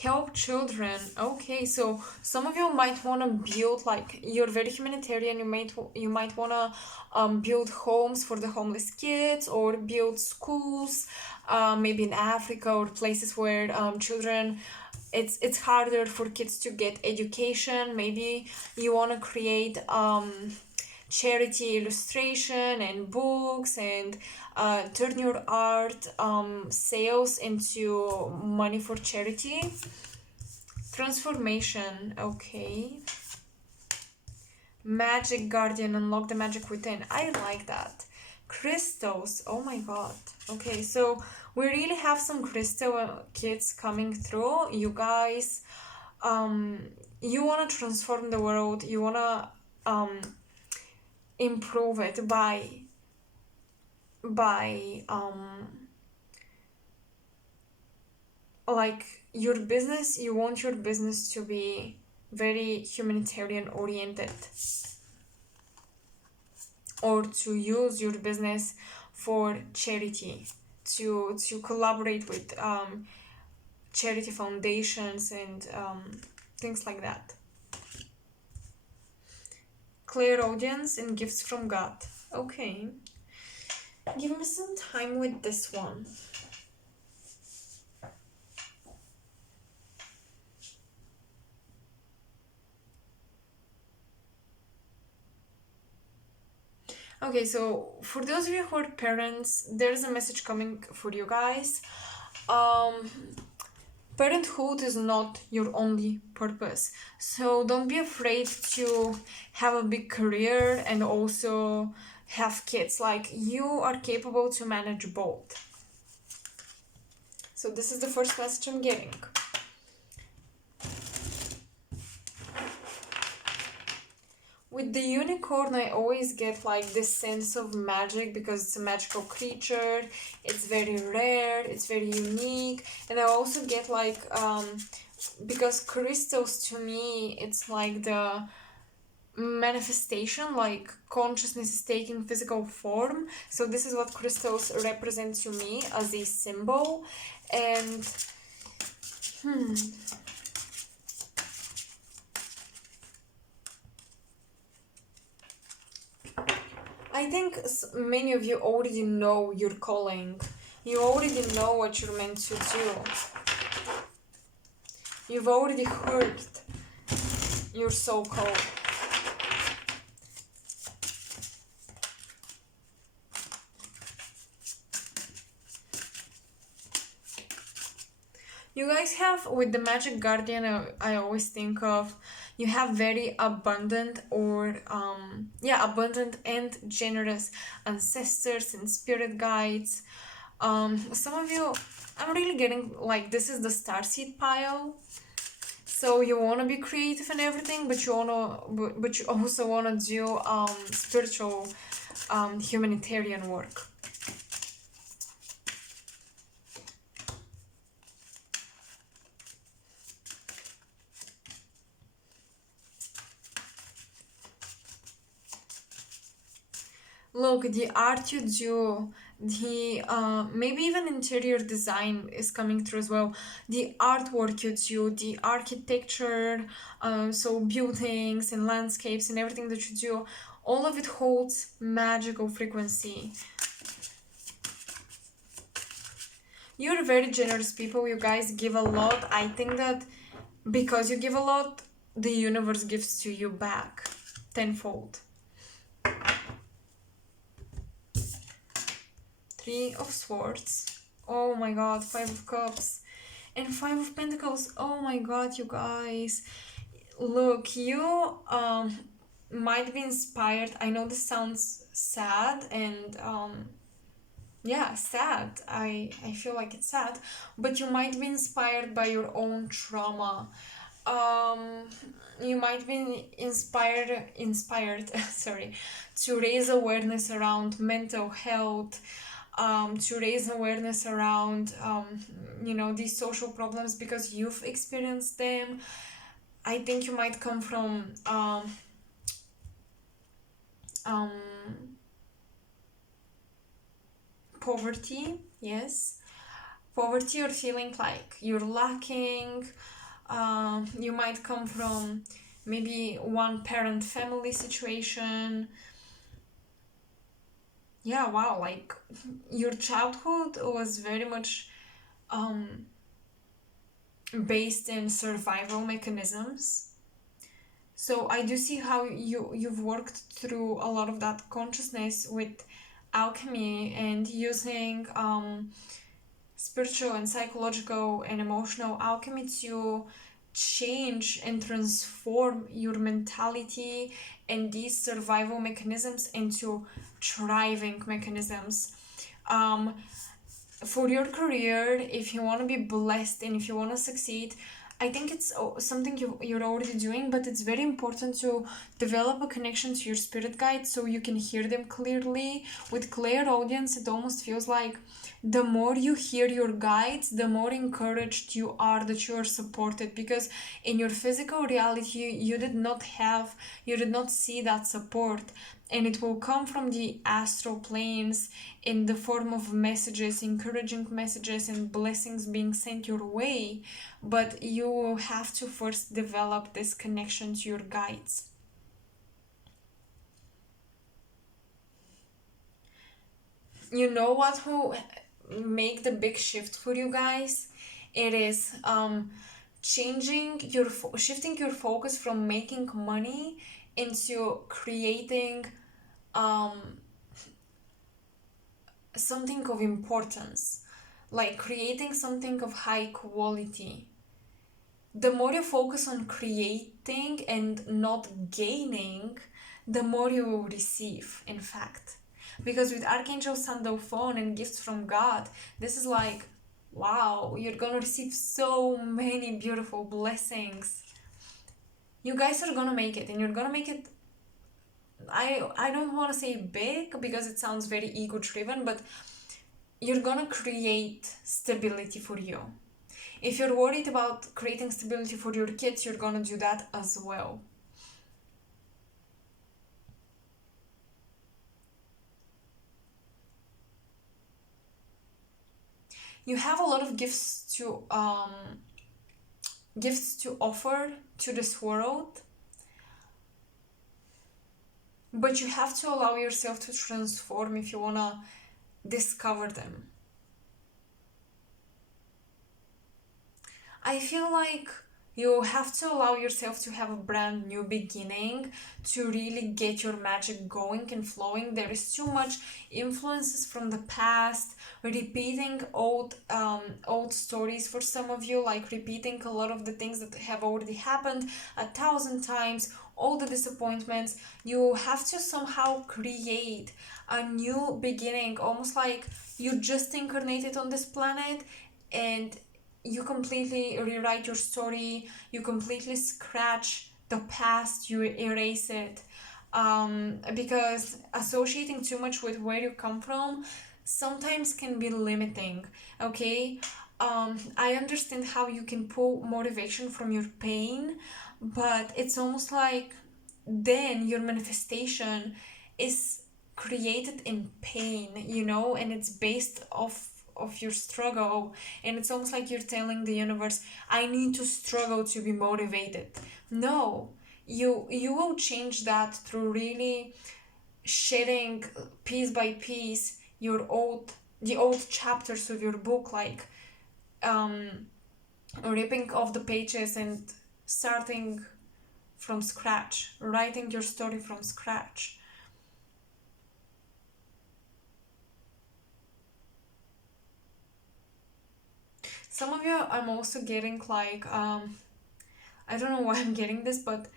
Help children. Okay, so some of you might want to build, like, you're very humanitarian. You might want to build homes for the homeless kids or build schools, maybe in Africa or places where children, it's harder for kids to get education. Maybe you want to create charity illustration and books and turn your art sales into money for charity. Transformation. Okay. Magic guardian, unlock the magic within. I like that. Crystals. Oh my god. Okay, so we really have some crystal kids coming through. You guys, you want to transform the world. You want to improve it by like your business. You want your business to be very humanitarian oriented, or to use your business for charity, to collaborate with charity foundations and things like that. Clairaudience and gifts from God. Okay, give me some time with this one. Okay, so for those of you who are parents, there's a message coming for you guys. Parenthood is not your only purpose. So don't be afraid to have a big career and also have kids. Like, you are capable to manage both. So this is the first message I'm getting. With the unicorn, I always get like this sense of magic because it's a magical creature. It's very rare, it's very unique, and I also get like because crystals to me, it's like the manifestation, like consciousness is taking physical form. So this is what crystals represent to me as a symbol. And I think many of you already know your calling. You already know what you're meant to do. You've already heard your soul call. You guys have, with the Magic Guardian, I always think of, you have very abundant abundant and generous ancestors and spirit guides. Some of you, I'm really getting like this is the starseed pile. So you want to be creative and everything, but you also want to do spiritual humanitarian work. Look, the art you do, the maybe even interior design is coming through as well. The artwork you do, the architecture, so buildings and landscapes and everything that you do, all of it holds magical frequency. You're very generous people. You guys give a lot. I think that because you give a lot, the universe gives to you back tenfold. Three of Swords. Oh my god, Five of Cups. And Five of Pentacles. Oh my god, you guys. Look, you might be inspired. I know this sounds sad and sad. I feel like it's sad. But you might be inspired by your own trauma. You might be inspired sorry, to raise awareness around mental health, to raise awareness around these social problems because you've experienced them. I think you might come from poverty. Yes, poverty, or feeling like you're lacking. You might come from maybe one parent family situation. Yeah, wow, like your childhood was very much based in survival mechanisms. So I do see how you've worked through a lot of that consciousness with alchemy and using spiritual and psychological and emotional alchemy to change and transform your mentality and these survival mechanisms into thriving mechanisms. For your career, if you want to be blessed and if you want to succeed, I think it's something you're already doing, but it's very important to develop a connection to your spirit guides so you can hear them clearly. With clairaudience, it almost feels like the more you hear your guides, the more encouraged you are that you are supported, because in your physical reality, you did not see that support. And it will come from the astral planes in the form of messages, encouraging messages and blessings being sent your way. But you will have to first develop this connection to your guides. You know what will make the big shift for you guys? It is shifting your focus from making money into creating something of importance. like creating something of high quality. The more you focus on creating and not gaining, the more you will receive, in fact. Because with Archangel Sandalphon and gifts from God, this is like, wow, you're gonna receive so many beautiful blessings. You guys are gonna make it, and you're gonna make it. I don't want to say big because it sounds very ego driven, but you're gonna create stability for you. If you're worried about creating stability for your kids, you're gonna do that as well. You have a lot of gifts to offer to this world, but you have to allow yourself to transform if you wanna discover them. I feel like you have to allow yourself to have a brand new beginning to really get your magic going and flowing. There is too much influences from the past, repeating old stories for some of you, like repeating a lot of the things that have already happened 1,000 times, all the disappointments. You have to somehow create a new beginning, almost like you just incarnated on this planet and you completely rewrite your story, you completely scratch the past, you erase it. Because associating too much with where you come from sometimes can be limiting, okay? I understand how you can pull motivation from your pain, but it's almost like then your manifestation is created in pain, and it's based of your struggle, and it's almost like you're telling the universe, I need to struggle to be motivated. No, you will change that through really shedding piece by piece the old chapters of your book, like um ripping off the pages and starting from scratch, writing your story from scratch. Some of you, I'm also getting like, I don't know why I'm getting this, but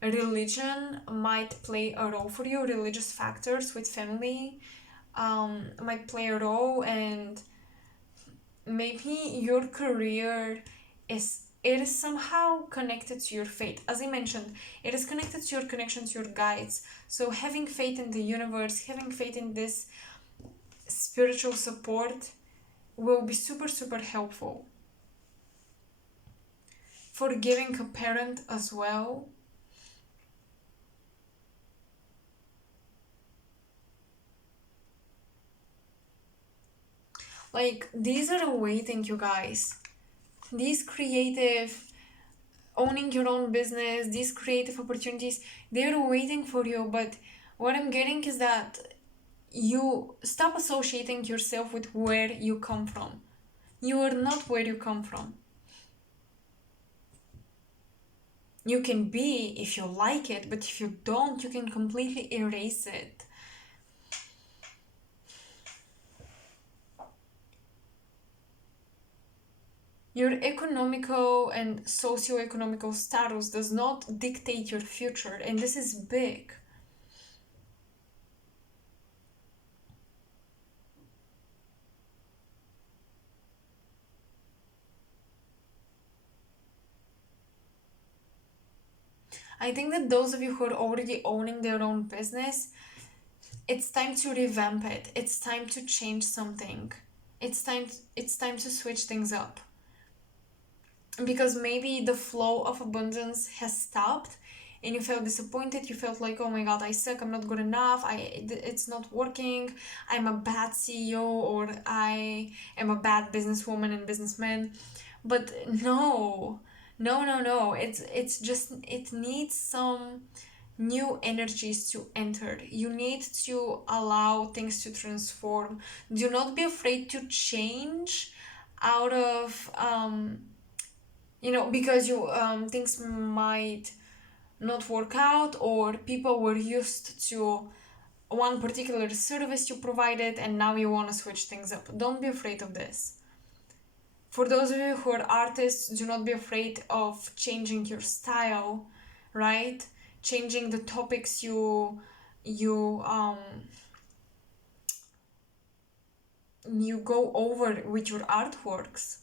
religion might play a role for you. Religious factors with family might play a role, and maybe your career is somehow connected to your faith. As I mentioned, it is connected to your connection to your guides. So having faith in the universe, having faith in this spiritual support will be super, super helpful. Forgiving a parent as well. Like, these are awaiting you guys. These creative, owning your own business, these creative opportunities, they're waiting for you. But what I'm getting is that you stop associating yourself with where you come from. You are not where you come from. You can be if you like it, but if you don't, you can completely erase it. Your economical and socio-economical status does not dictate your future, and this is big. I think that those of you who are already owning their own business, it's time to revamp it. It's time to change something. It's time to switch things up. Because maybe the flow of abundance has stopped and you felt disappointed. You felt like, oh my god, I suck, I'm not good enough, it's not working, I'm a bad CEO, or I am a bad businesswoman and businessman. But no, no, no, no, it's just, it needs some new energies to enter. You need to allow things to transform. Do not be afraid to change out of because you things might not work out, or people were used to one particular service you provided and now you want to switch things up. Don't be afraid of this. For those of you who are artists, do not be afraid of changing your style, right? Changing the topics you you go over with your artworks.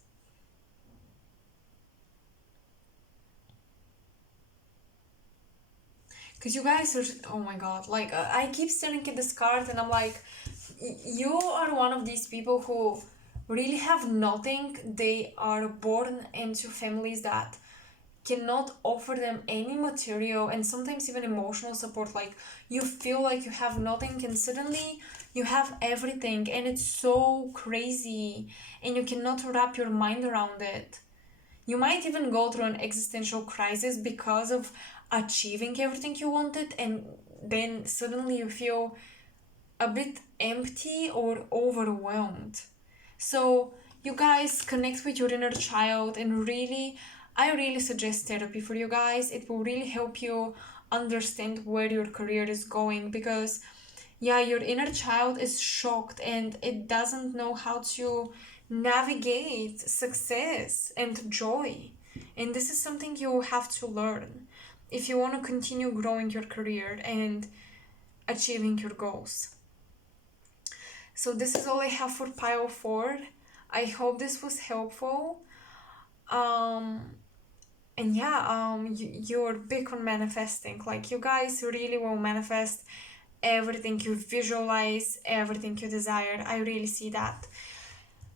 Because you guys are, oh my god, like I keep staring at this card and I'm like, you are one of these people who really have nothing. They are born into families that cannot offer them any material and sometimes even emotional support. Like, you feel like you have nothing and suddenly you have everything, and it's so crazy and you cannot wrap your mind around it. You might even go through an existential crisis because of achieving everything you wanted, and then suddenly you feel a bit empty or overwhelmed. So, you guys connect with your inner child, and really, I really suggest therapy for you guys. It will really help you understand where your career is going, because yeah, your inner child is shocked and it doesn't know how to navigate success and joy. And this is something you have to learn if you want to continue growing your career and achieving your goals. So this is all I have for pile 4. I hope this was helpful. Um and yeah, you're big on manifesting. Like, you guys really will manifest everything you visualize, everything you desire. I really see that.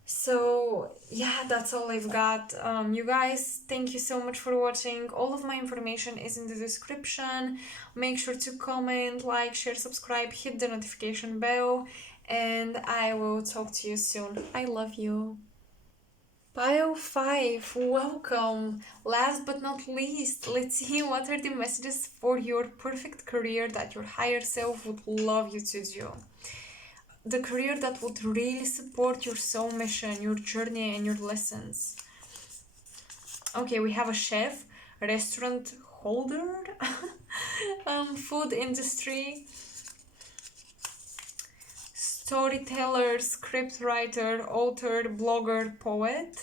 So yeah, that's all I've got. You guys, thank you so much for watching. All of my information is in the description. Make sure to comment, like, share, subscribe, hit the notification bell, and I will talk to you soon. I love you. Pile 5, welcome! Last but not least, let's see what are the messages for your perfect career that your higher self would love you to do. The career that would really support your soul mission, your journey, and your lessons. Okay, we have a chef, restaurant holder, food industry, storyteller, scriptwriter, author, blogger, poet.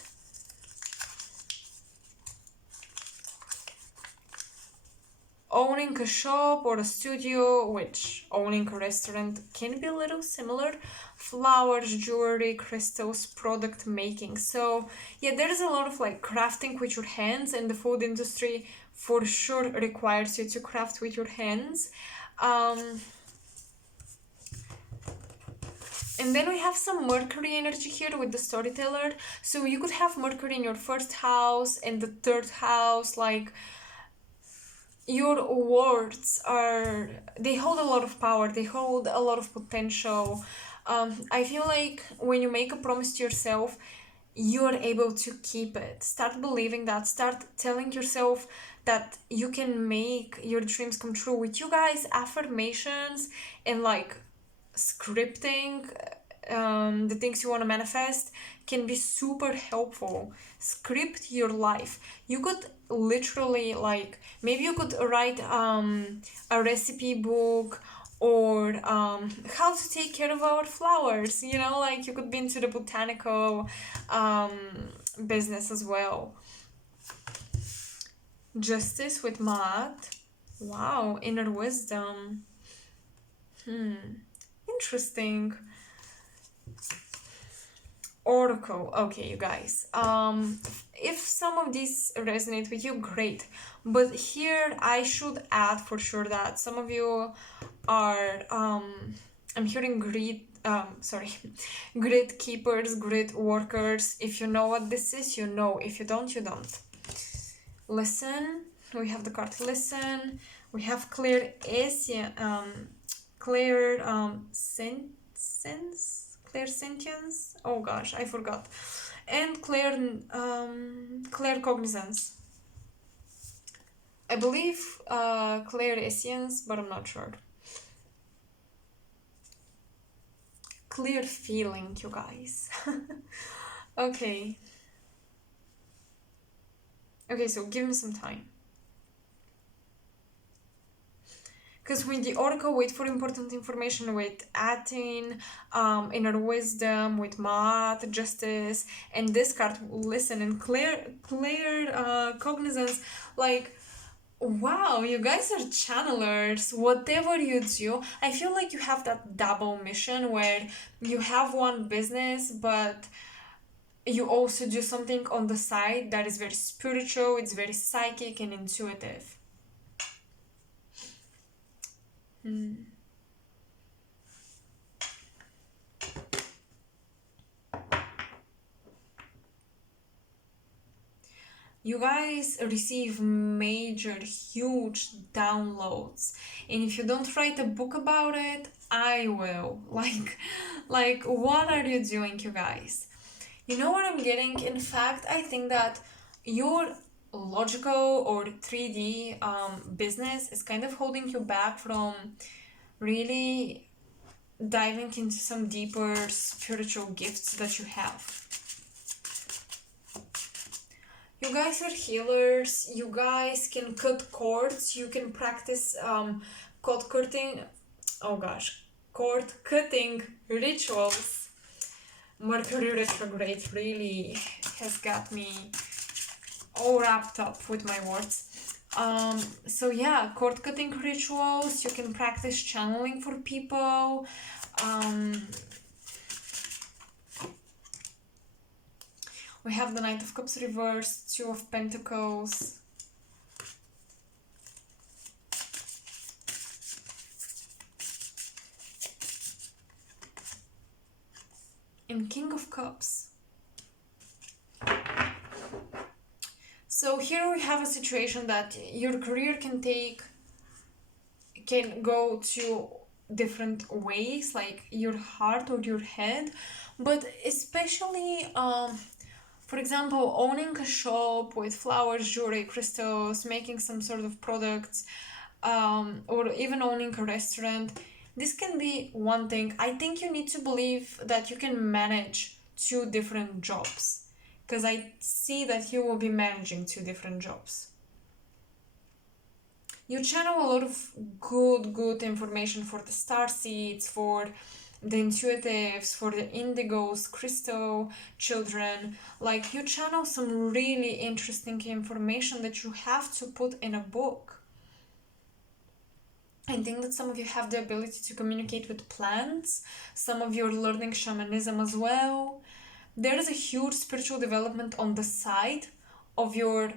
Owning a shop or a studio, which owning a restaurant can be a little similar. Flowers, jewelry, crystals, product making. So yeah, there's a lot of like crafting with your hands, and the food industry for sure requires you to craft with your hands. And then we have some Mercury energy here with the storyteller. So you could have Mercury in your first house and the third house, like your words are, they hold a lot of power, they hold a lot of potential. I feel like when you make a promise to yourself, you are able to keep it. Start believing that, start telling yourself that you can make your dreams come true. With you guys, affirmations and like scripting the things you want to manifest can be super helpful. Script your life. You could literally, like, maybe you could write a recipe book, or how to take care of our flowers, you know, like you could be into the botanical business as well. Justice with math. Wow, inner wisdom. Interesting. Oracle. Okay, you guys. If some of these resonate with you, great. But here I should add for sure that some of you are I'm hearing grid sorry grid keepers, grid workers. If you know what this is, you know. If you don't, you don't. Listen. We have the card listen. We have clear clear clear sentience. Oh gosh, I forgot. And clear claircognizance. I believe clairessence, but I'm not sure. Clear feeling, you guys. Okay. Okay, so give me some time. Because with the oracle, wait for important information with Atin, inner wisdom, with Maat, justice, and this card, listen, and clear cognizance. Like, wow, you guys are channelers. Whatever you do, I feel like you have that double mission where you have one business, but you also do something on the side that is very spiritual, it's very psychic and intuitive. You guys receive major, huge downloads, and if you don't write a book about it, I will. Like, what are you doing, you guys? You know what I'm getting? In fact, I think that your logical or 3D business is kind of holding you back from really diving into some deeper spiritual gifts that you have. You guys are healers. You guys can cut cords. You can practice cord cutting. Oh gosh, cord cutting rituals. Mercury retrograde really has got me all wrapped up with my words. So yeah, cord cutting rituals. You can practice channeling for people. We have the Knight of Cups reversed, Two of Pentacles. And King of Cups. So here we have a situation that your career can go to different ways, like your heart or your head, but especially for example, owning a shop with flowers, jewelry, crystals, making some sort of products, or even owning a restaurant. This can be one thing. I think you need to believe that you can manage two different jobs, because I see that you will be managing two different jobs. You channel a lot of good information for the star seeds, for the intuitives, for the indigos, crystal children. Like, you channel some really interesting information that you have to put in a book. I think that some of you have the ability to communicate with plants. Some of you are learning shamanism as well. There is a huge spiritual development on the side of your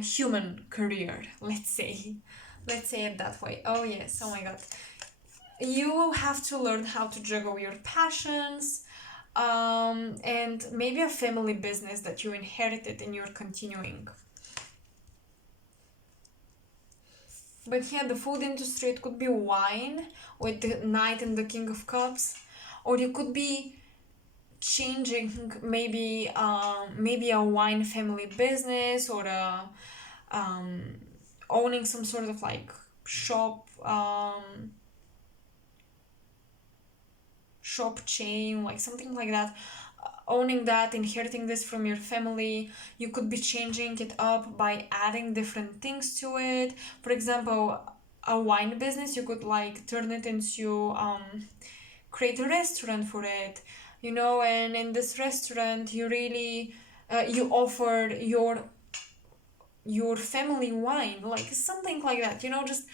human career, let's say it that way. Oh yes, oh my god, you will have to learn how to juggle your passions, and maybe a family business that you inherited and you're continuing. But here, the food industry, it could be wine with the Knight and the King of Cups, or you could be changing maybe a wine family business, or owning some sort of like shop chain, like something like that. Owning that, inheriting this from your family. You could be changing it up by adding different things to it. For example, a wine business, you could like turn it into create a restaurant for it, and in this restaurant you really you offer your family wine, like something like that. Just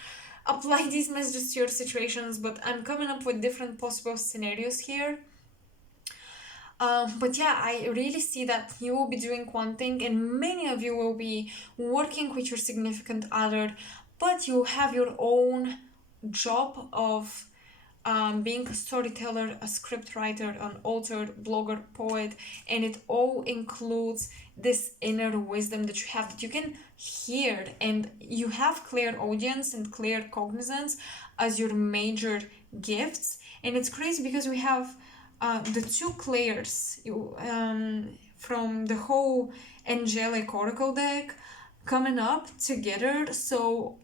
apply these messages to your situations, but I'm coming up with different possible scenarios here. But yeah, I really see that you will be doing one thing, and many of you will be working with your significant other, but you have your own job of being a storyteller, a script writer, an author, blogger, poet, and it all includes this inner wisdom that you have, that you can hear, and you have clairaudience and claircognizance as your major gifts. And it's crazy because we have the two clairs from the whole angelic oracle deck coming up together. So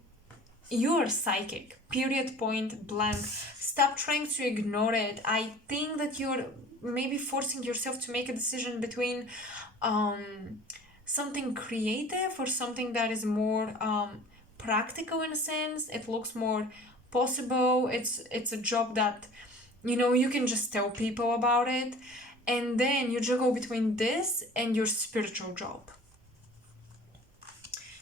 you're psychic, period, point blank. Stop trying to ignore it. I think that you're maybe forcing yourself to make a decision between something creative or something that is more practical in a sense. It looks more possible. It's a job that, you know, you can just tell people about it. And then you juggle between this and your spiritual job.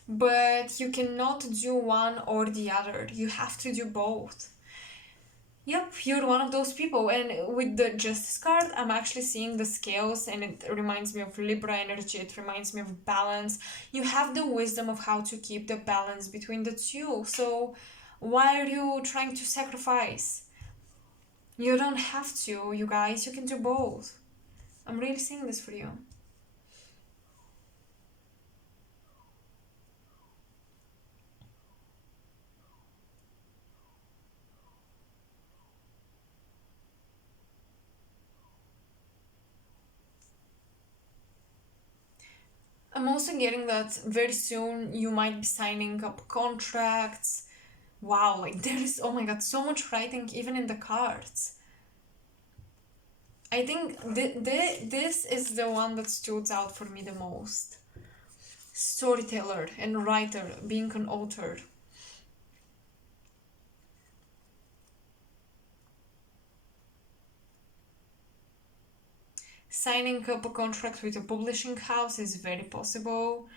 But you cannot do one or the other. You have to do both. Yep, you're one of those people. And with the Justice card, I'm actually seeing the scales, and it reminds me of Libra energy. It reminds me of balance. You have the wisdom of how to keep the balance between the two. So why are you trying to sacrifice? You don't have to, you guys. You can do both. I'm really seeing this for you. I'm also getting that very soon you might be signing up contracts. Wow, like there is, oh my god, so much writing even in the cards. I think this is the one that stood out for me the most. Storyteller and writer, being an author. Signing up a contract with a publishing house is very possible.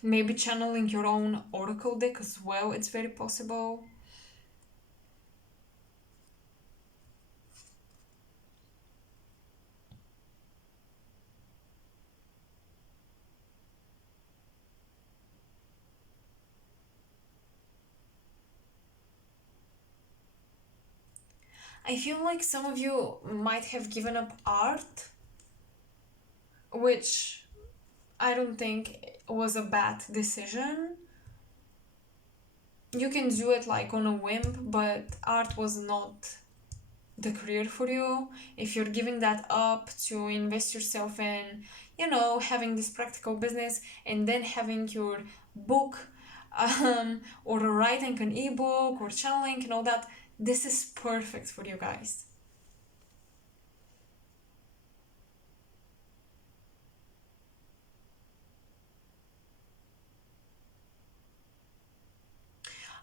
Maybe channeling your own oracle deck as well, it's very possible. I feel like some of you might have given up art, which I don't think was a bad decision. You can do it like on a whim, but art was not the career for you. If you're giving that up to invest yourself in, you know, having this practical business and then having your book, or writing an ebook or channeling and all that, this is perfect for you guys.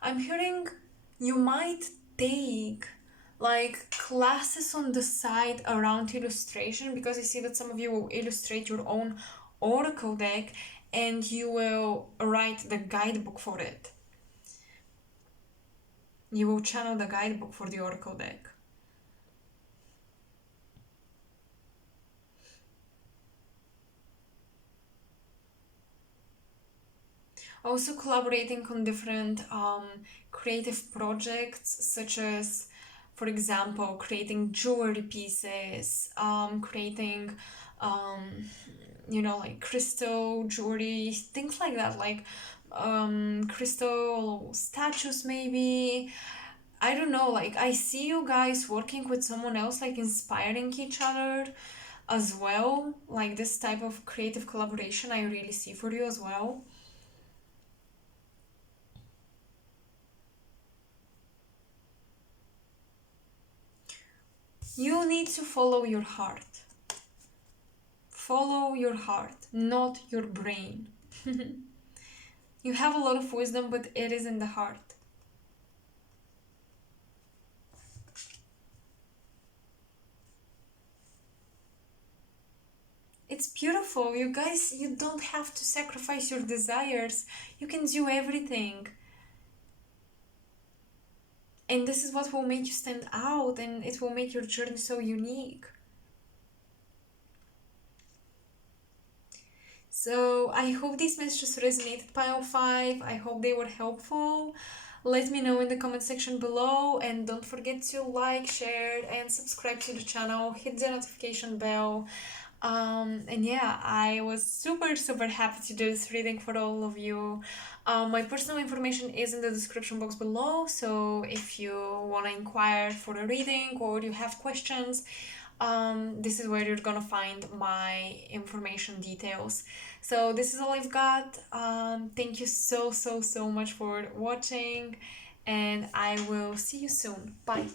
I'm hearing you might take like classes on the side around illustration, because I see that some of you will illustrate your own oracle deck and you will write the guidebook for it. You will channel the guidebook for the oracle deck. Also collaborating on different creative projects, such as, for example, creating jewelry pieces, creating, um, you know, like crystal jewelry, things like that, like crystal statues, maybe. I don't know, like I see you guys working with someone else, like inspiring each other as well. Like this type of creative collaboration, I really see for you as well. You need to follow your heart. Follow your heart, not your brain. You have a lot of wisdom, but it is in the heart. It's beautiful. You guys, you don't have to sacrifice your desires. You can do everything. And this is what will make you stand out, and it will make your journey so unique. So I hope these messages resonated, Pile 5. I hope they were helpful. Let me know in the comment section below, and don't forget to like, share, and subscribe to the channel. Hit the notification bell. And yeah, I was super happy to do this reading for all of you. My personal information is in the description box below, so if you want to inquire for a reading or you have questions, this is where you're gonna find my information details. So this is all I've got. Thank you so much for watching, and I will see you soon. Bye.